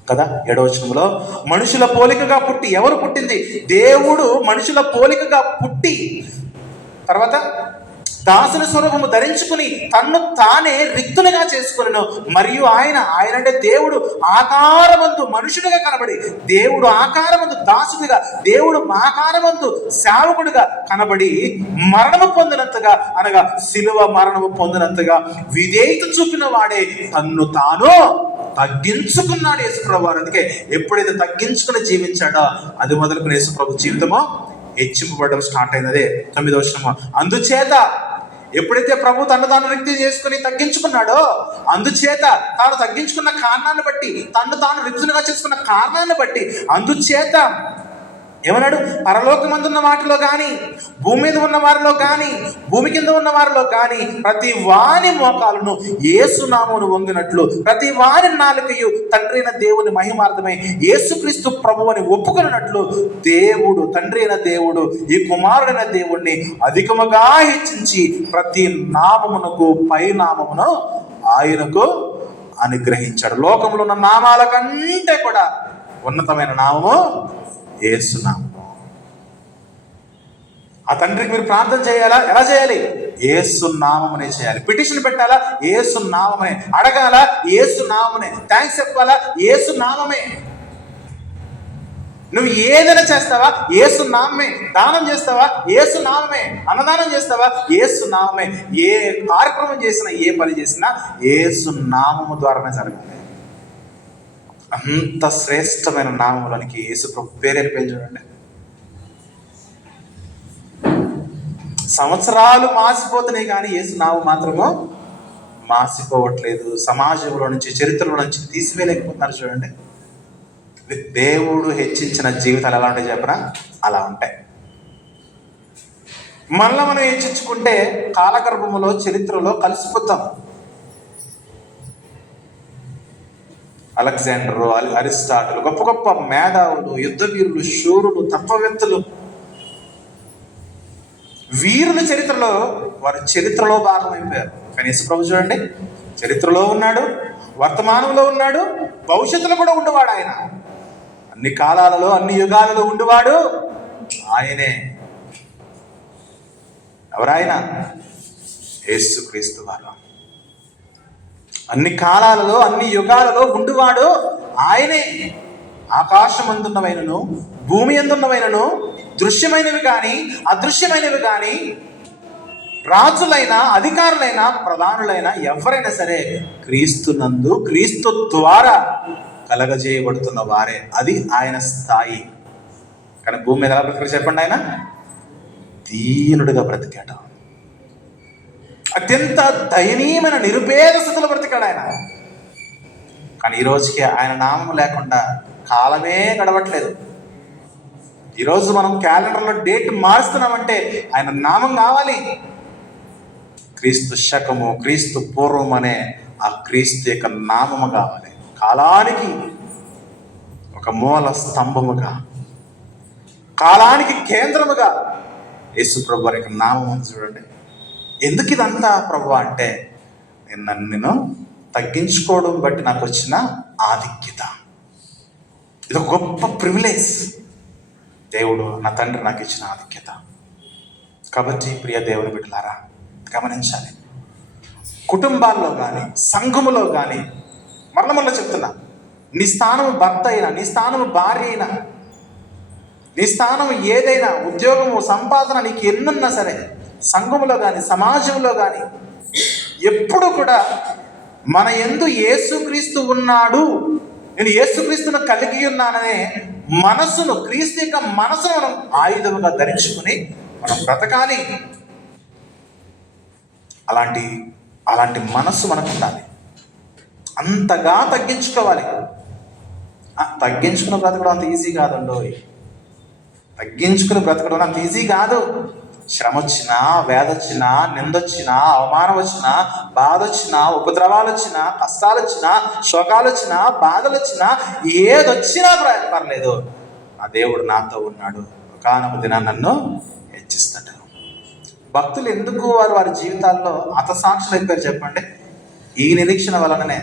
కదా 7వ వచనంలో, మనుషుల పోలికగా పుట్టి. ఎవరు పుట్టింది? దేవుడు మనుషుల పోలికగా పుట్టి, తర్వాత దాసుల స్వరూపము ధరించుకుని తన్ను తానే రిక్తునిగా చేసుకును. మరియు ఆయన అంటే దేవుడు ఆకారమందు మనుషుడిగా కనబడి, దేవుడు ఆకారమందు దాసుడిగా, దేవుడు ఆకారమందు సేవకుడిగా కనబడి మరణము పొందినంతగా, అనగా శిలువ మరణము పొందినంతగా విధేయత చూపిన వాడే తన్ను తాను తగ్గించుకున్నాడు యేసుప్రభు. అందుకే ఎప్పుడైతే తగ్గించుకుని జీవించాడో అది మొదలుకుని యేసుప్రభు జీవితమో హెచ్చింపబడడం స్టార్ట్ అయినదే. 9వ వచనము, అందుచేత ఎప్పుడైతే ప్రభు తాను రిక్తి చేసుకుని తగ్గించుకున్నాడో, అందుచేత తాను తగ్గించుకున్న కారణాన్ని బట్టి, తాను రిక్తునిగా చేసుకున్న కారణాన్ని బట్టి, అందుచేత ఏమన్నాడు? పరలోకమందున్న వాటిలో కానీ, భూమి మీద ఉన్న వారిలో కానీ, భూమి కింద ఉన్న వారిలో కానీ ప్రతి వాని మోకాలను యేసునామమును వంగినట్లు, ప్రతి వారి నాలుకయు తండ్రి అయిన దేవుని మహిమార్థమై యేసుక్రీస్తు ప్రభువు అని ఒప్పుకున్నట్లు దేవుడు, తండ్రి అయిన దేవుడు ఈ కుమారుడైన దేవుణ్ణి అధికముగా హెచ్చించి ప్రతి నామమునకు పై నామమును ఆయనకు అనుగ్రహించాడు. లోకంలో ఉన్న నామాల కంటే కూడా ఉన్నతమైన నామము యేసునామము. ఆ తండ్రికి మీరు ప్రార్థన చేయాలా? ఎలా చేయాలి? యేసునామమునే చేయాలి. పిటిషన్ పెట్టాలా? యేసునామమునే. అడగాల? యేసునామమునే. థ్యాంక్స్ చెప్పాలా? యేసునామమే. నువ్వు ఏదైనా చేస్తావా? యేసునామమే. దానం చేస్తావా? యేసునామమే. అన్నదానం చేస్తావా? యేసునామమే. ఏ కార్యక్రమం చేసినా, ఏ పని చేసినా యేసునామము ద్వారానే జరగాలి. అంత శ్రేష్టమైన నామములోనికి యేసు ప్రభు పేరు చూడండి. సంవత్సరాలు మాసిపోతున్నాయి కానీ యేసు నామం మాత్రము మాసిపోవట్లేదు. సమాజంలో నుంచి, చరిత్రలో నుంచి తీసివేయలేకపోతున్నారు. చూడండి, దేవుడు హెచ్చించిన జీవితాలు ఎలా ఉంటాయి చెప్పరా? అలా ఉంటాయి. మళ్ళీ మనం హెచ్చించుకుంటే కాలగర్భములో, చరిత్రలో కలిసిపోతాం. అలెగ్జాండరు, అరిస్టాటిల్, గొప్ప గొప్ప మేధావులు, యుద్ధవీరులు, శూరులు, తత్వవేత్తలు, వీరుల చరిత్రలో వారి చరిత్రలో భాగమైపోయారు. కానీ యేసుప్రభు చూడండి, చరిత్రలో ఉన్నాడు, వర్తమానంలో ఉన్నాడు, భవిష్యత్తులో కూడా ఉండేవాడు. ఆయన అన్ని కాలాలలో, అన్ని యుగాలలో ఉండేవాడు ఆయనే. ఎవరాయన? యేసుక్రీస్తు వారు. అన్ని కాలాలలో, అన్ని యుగాలలో ఉండువాడు ఆయనే. ఆకాశమందున్నవైనను, భూమి అందున్నవైనను, దృశ్యమైనవి కానీ అదృశ్యమైనవి కానీ, రాజులైన, అధికారులైన, ప్రధానులైన ఎవరైనా సరే క్రీస్తునందు, క్రీస్తు ద్వారా కలగజేయబడుతున్న వారే. అది ఆయన స్థాయి. కానీ భూమి మీద ఎలా బ్రతికాడు చెప్పండి? ఆయన దీనుడుగా బ్రతికాడు. అత్యంత దయనీయమైన నిరుపేద స్థితిలో బ్రతికాడు ఆయన. కానీ ఈ రోజుకి ఆయన నామం లేకుండా కాలమే గడవట్లేదు. ఈరోజు మనం క్యాలెండర్లో డేట్ మారుస్తున్నామంటే ఆయన నామం కావాలి. క్రీస్తు శకము, క్రీస్తు పూర్వం అనే ఆ క్రీస్తు యొక్క నామము కావాలి. కాలానికి ఒక మూల స్తంభముగా, కాలానికి కేంద్రముగా యేసు ప్రభు వారి యొక్క నామం ఉంది. చూడండి, ఎందుకు ఇదంతా ప్రభు అంటే, నేను తగ్గించుకోవడం బట్టి నాకు వచ్చిన ఆధిక్యత. ఇది ఒక గొప్ప ప్రివిలేజ్. దేవుడు, నా తండ్రి నాకు ఇచ్చిన ఆధిక్యత. కాబట్టి ప్రియ దేవుని బిడ్డలారా, గమనించాలి. కుటుంబాల్లో కానీ, సంఘములో కానీ, మరల చెప్తున్నా, నీ స్థానము భర్త అయినా, నీ స్థానము భార్య అయినా, నీ స్థానం ఏదైనా, ఉద్యోగము, సంపాదన నీకు ఎన్నున్నా సరే, సంఘములో కానీ, సమాజంలో కానీ, ఎప్పుడు కూడా మన యందు యేసుక్రీస్తు ఉన్నాడు, నేను యేసుక్రీస్తును కలిగి ఉన్నాననే మనసును, క్రీస్తు యొక్క మనసును మనం ఆయుధముగా ధరించుకుని మనం బ్రతకాలి. అలాంటి మనస్సు మనకు ఉండాలి. అంతగా తగ్గించుకోవాలి. తగ్గించుకుని బ్రతకడం అంత ఈజీ కాదండో. తగ్గించుకుని బ్రతకడం అంత ఈజీ కాదు. శ్రమ వచ్చినా, వేద వచ్చినా, నిందొచ్చినా, అవమానం వచ్చినా, బాధ వచ్చినా, ఉపద్రవాలు వచ్చినా, కష్టాలు వచ్చినా, శోకాలు వచ్చినా, బాధలు వచ్చినా, ఏదొచ్చినా పర్లేదు, నా దేవుడు నాతో ఉన్నాడు, ఒకానొక దినాన్ని నన్ను హెచ్చిస్తాడు. భక్తులు ఎందుకు వారి జీవితాల్లో హతసాక్షులు అయిపోయారు చెప్పండి? ఈ నిరీక్షణ వలననే.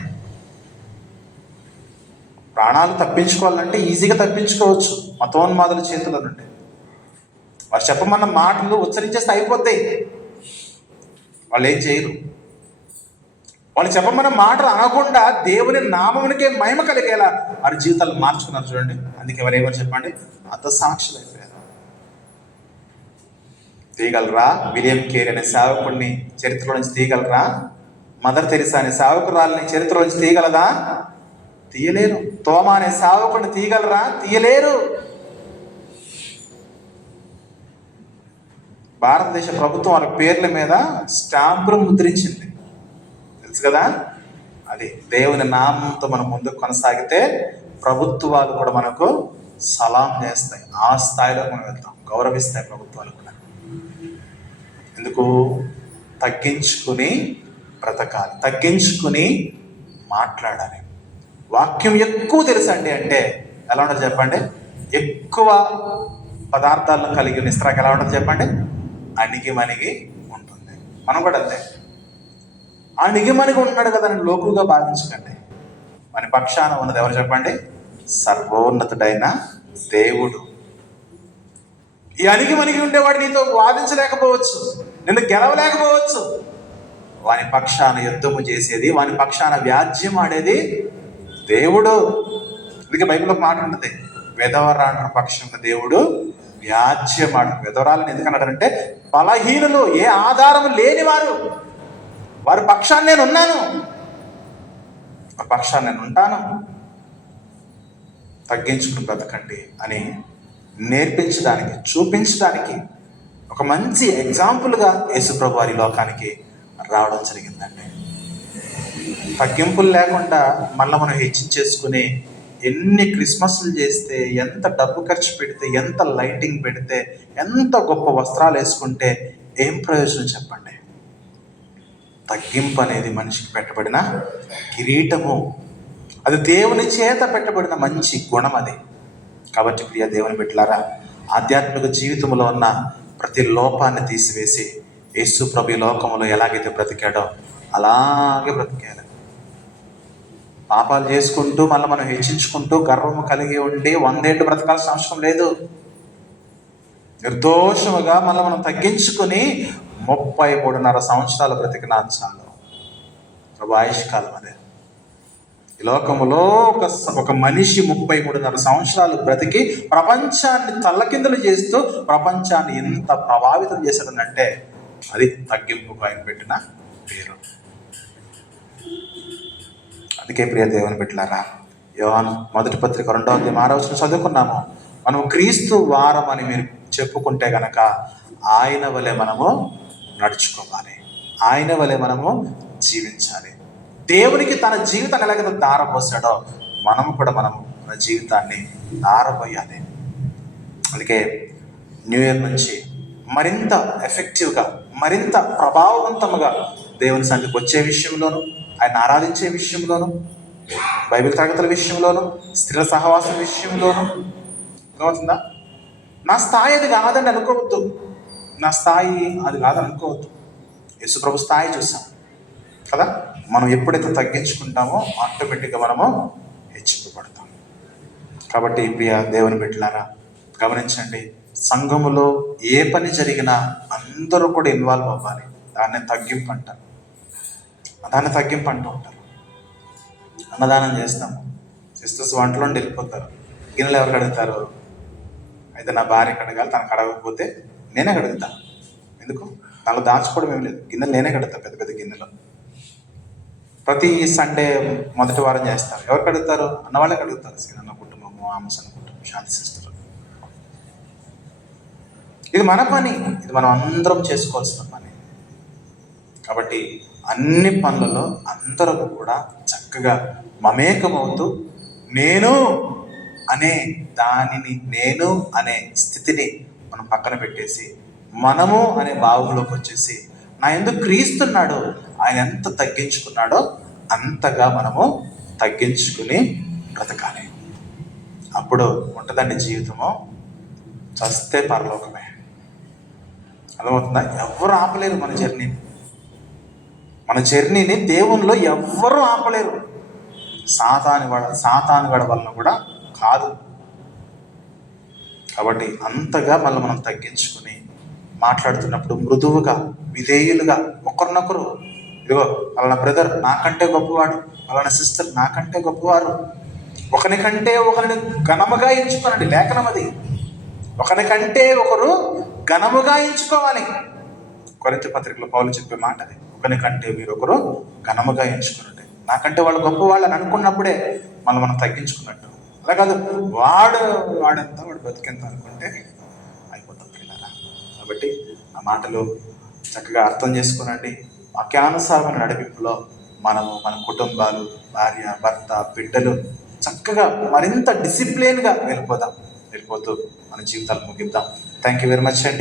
ప్రాణాలు తప్పించుకోవాలంటే ఈజీగా తప్పించుకోవచ్చు మతోన్మాదుల చేతుల నుండి. వారు చెప్పమన్న మాటలు ఉచ్చరించేస్తే అయిపోతాయి. వాళ్ళు ఏం చేయరు. వాళ్ళు చెప్పమన్న మాటలు అనకుండా దేవుని నామమునికే మహిమ కలిగేలా వారి జీవితాలు మార్చుకున్నారు. చూడండి, అందుకే వారు ఏమని చెప్పండి? హతసాక్షులు అయిపోయారు. తీయగలరా? విలియం కేరీ అనే సేవకుడిని చరిత్రలో నుంచి తీయగలరా? మదర్ తెరిసా అనే సేవకురాలని చరిత్రలో నుంచి తీయగలదా? తీయలేరు. తోమా అనే సేవకుడిని తీయగలరా? తీయలేరు. భారతదేశ ప్రభుత్వం వాళ్ళ పేర్ల మీద స్టాంపులు ముద్రించింది, తెలుసు కదా? అది దేవుని నామంతో మనం ముందుకు కొనసాగితే ప్రభుత్వాలు కూడా మనకు సలాం చేస్తాయి. ఆ స్థాయిలో మనం వెళ్తాం, గౌరవిస్తాయి ప్రభుత్వాలు కూడా. ఎందుకు? తగ్గించుకుని బ్రతకాలి, తగ్గించుకుని మాట్లాడాలి. వాక్యం ఎక్కువ తెలుసండి అంటే ఎలా ఉంటుంది చెప్పండి? ఎక్కువ పదార్థాలను కలిగిన ఇస్త్రాక్ ఎలా ఉంటుంది చెప్పండి? అణిగిమణిగి ఉంటుంది. మనం కూడా అంతే. అణిగిమణిగి ఉన్నాడు కదా అని లోకుగా భావించకండి. మన పక్షాన ఉన్నది ఎవరు చెప్పండి? సర్వోన్నతుడైన దేవుడు. ఈ అణిగిమణిగి ఉండేవాడు నీతో వాదించలేకపోవచ్చు, నిన్ను గెలవలేకపోవచ్చు. వాని పక్షాన యుద్ధము చేసేది, వాని పక్షాన వ్యాజ్యం ఆడేది దేవుడు. అందుకే బైబిల్లో మాట ఉంటుంది, వెధవరాండ్ర పక్షంలో దేవుడు వ్యాజ్యమాడు. వెధవరాలను ఎందుకన్నాడంటే బలహీనులు, ఏ ఆధారము లేని వారి పక్షాన్ని నేను ఉన్నాను, ఆ పక్షాన్ని నేను ఉంటాను. తగ్గించుకుని బ్రతకండి అని నేర్పించడానికి, చూపించడానికి ఒక మంచి ఎగ్జాంపుల్గా యేసుప్రభు వారి లోకానికి రావడం జరిగిందండి. తగ్గింపులు లేకుండా మళ్ళీ మనం హెచ్చించేసుకుని ఎన్ని క్రిస్మస్లు చేస్తే, ఎంత డబ్బు ఖర్చు పెడితే, ఎంత లైటింగ్ పెడితే, ఎంత గొప్ప వస్త్రాలు వేసుకుంటే ఏం ప్రయోజనం చెప్పండి? తగ్గింపు అనేది మనిషికి పెట్టబడిన కిరీటము. అది దేవుని చేత పెట్టబడిన మంచి గుణం అది. కాబట్టి ప్రియ దేవుని బిడ్డలారా, ఆధ్యాత్మిక జీవితంలో ఉన్న ప్రతి లోపాన్ని తీసివేసి యేసు ప్రభు లోకములో ఎలాగైతే బ్రతికాడో అలాగే బ్రతికాడు. పాపాలు చేసుకుంటూ మళ్ళీ మనం హెచ్చించుకుంటూ గర్వము కలిగి ఉండి 100 ఏళ్ళు బ్రతకాల్సిన అవసరం లేదు. నిర్దోషముగా మళ్ళీ మనం తగ్గించుకుని 33.5 సంవత్సరాలు బ్రతికినా చాలు. ప్రభు ఆయుష్కాలం అదే. ఈ లోకములో ఒక మనిషి 33.5 సంవత్సరాలు బ్రతికి ప్రపంచాన్ని తల్లకిందులు చేస్తూ ప్రపంచాన్ని ఎంత ప్రభావితం చేశాడనంటే అది తగ్గింపుకు ఆయన పెట్టిన పేరు. అందుకే ప్రియ దేవుని బిడ్డలారా, యోహాను మొదటి పత్రిక 2వ అధ్యాయం 6వ వచనం చదువుకున్నాము. మనం క్రీస్తు వారం అని మీరు చెప్పుకుంటే గనక ఆయన వలె మనము నడుచుకోవాలి, ఆయన వలె మనము జీవించాలి. దేవునికి తన జీవితాన్ని ఎలాగైతే ధారపోసాడో మనము కూడా మన జీవితాన్ని ధారపోయాలి. అందుకే న్యూ ఇయర్ నుంచి మరింత ఎఫెక్టివ్గా, మరింత ప్రభావవంతంగా దేవుని సన్నిధికి వచ్చే విషయంలోనూ, ఆయన ఆరాధించే విషయంలోనూ, బైబిల్ తరగతుల విషయంలోనూ, స్త్రీల సహవాసం విషయంలోనూ. అర్థమవుతుందా? నా స్థాయి అది కాదని అనుకోవద్దు, నా స్థాయి అది కాదని అనుకోవద్దు. యేసుప్రభు స్థాయి చూసాం కదా. మనం ఎప్పుడైతే తగ్గించుకుంటామో ఆటోమేటిక్గా మనము హెచ్చింపబడతాం. కాబట్టి ప్రియ దేవుని బిడ్డలారా, గమనించండి, సంఘములో ఏ పని జరిగినా అందరూ కూడా ఇన్వాల్వ్ అవ్వాలి. దాన్ని తగ్గింపు అంటారు. ఉంటారు. అన్నదానం చేస్తాము, సిస్టర్స్ వంటలో వెళ్ళిపోతారు, గిన్నెలు ఎవరు కడుగుతారు? అయితే నా భార్య కడగాలి, తనకు కడగకపోతే నేనే కడుగుతాను. ఎందుకు? తనలో దాచుకోవడం ఏమి లేదు, గిన్నెలు నేనే కడుగుతాను, పెద్ద పెద్ద గిన్నెలు. ప్రతి సండే మొదటి వారం చేస్తారు. ఎవరు కడుగుతారు? అన్నవాళ్ళే కడుగుతారు. సీనన్న కుటుంబము, ఆమసన్న కుటుంబం, శాంతి సిస్టర్. ఇది మన పని, ఇది మనం అందరం చేసుకోవాల్సిన పని. కాబట్టి అన్ని పనులలో అందరూ కూడా చక్కగా మమేకమవుతూ నేను అనే స్థితిని మనం పక్కన పెట్టేసి మనము అనే భావంలోకి వచ్చేసి నా ఎందుకు క్రీస్తున్నాడో, ఆయన ఎంత తగ్గించుకున్నాడో అంతగా మనము తగ్గించుకుని బ్రతకాలి. అప్పుడు ఉంటుందండి జీవితము, చస్తే పరలోకమే. అర్థమవుతుందా? ఎవరు ఆపలేరు మన జర్నీని దేవునిలో ఎవ్వరూ ఆపలేరు. సాతాను గడ వలన కూడా కాదు. కాబట్టి అంతగా మనం తగ్గించుకుని మాట్లాడుతున్నప్పుడు మృదువుగా, విధేయులుగా, ఒకరినొకరు, ఇదిగో పలానా బ్రదర్ నాకంటే గొప్పవాడు, పలానా సిస్టర్ నాకంటే గొప్పవారు, ఒకరికంటే ఒకరిని ఘనముగా ఎంచుకోనండి. లేఖనం అది. ఒకరికంటే ఒకరు ఘనముగా ఎంచుకోవాలి. కొరింథీ పత్రికలో పౌలు చెప్పే మాట అది. ఒకరికంటే మీరొకరు ఘనముగా ఎంచుకున్నట్టే. నాకంటే వాళ్ళు గొప్పవాళ్ళు అని అనుకున్నప్పుడే మనం తగ్గించుకున్నట్టు. అలా కాదు, వాడెంత వాడు బతికెంత అనుకుంటే అయిపోతుంది పిల్లరా. కాబట్టి ఆ మాటలు చక్కగా అర్థం చేసుకోనండి. వాక్యానుసారమైన నడిపింపులో మనము మన కుటుంబాలు, భార్య, భర్త, బిడ్డలు చక్కగా మరింత డిసిప్లిన్గా వెళ్ళిపోతూ మన జీవితాలు ముగిద్దాం. థ్యాంక్ యూ వెరీ మచ్ అండి.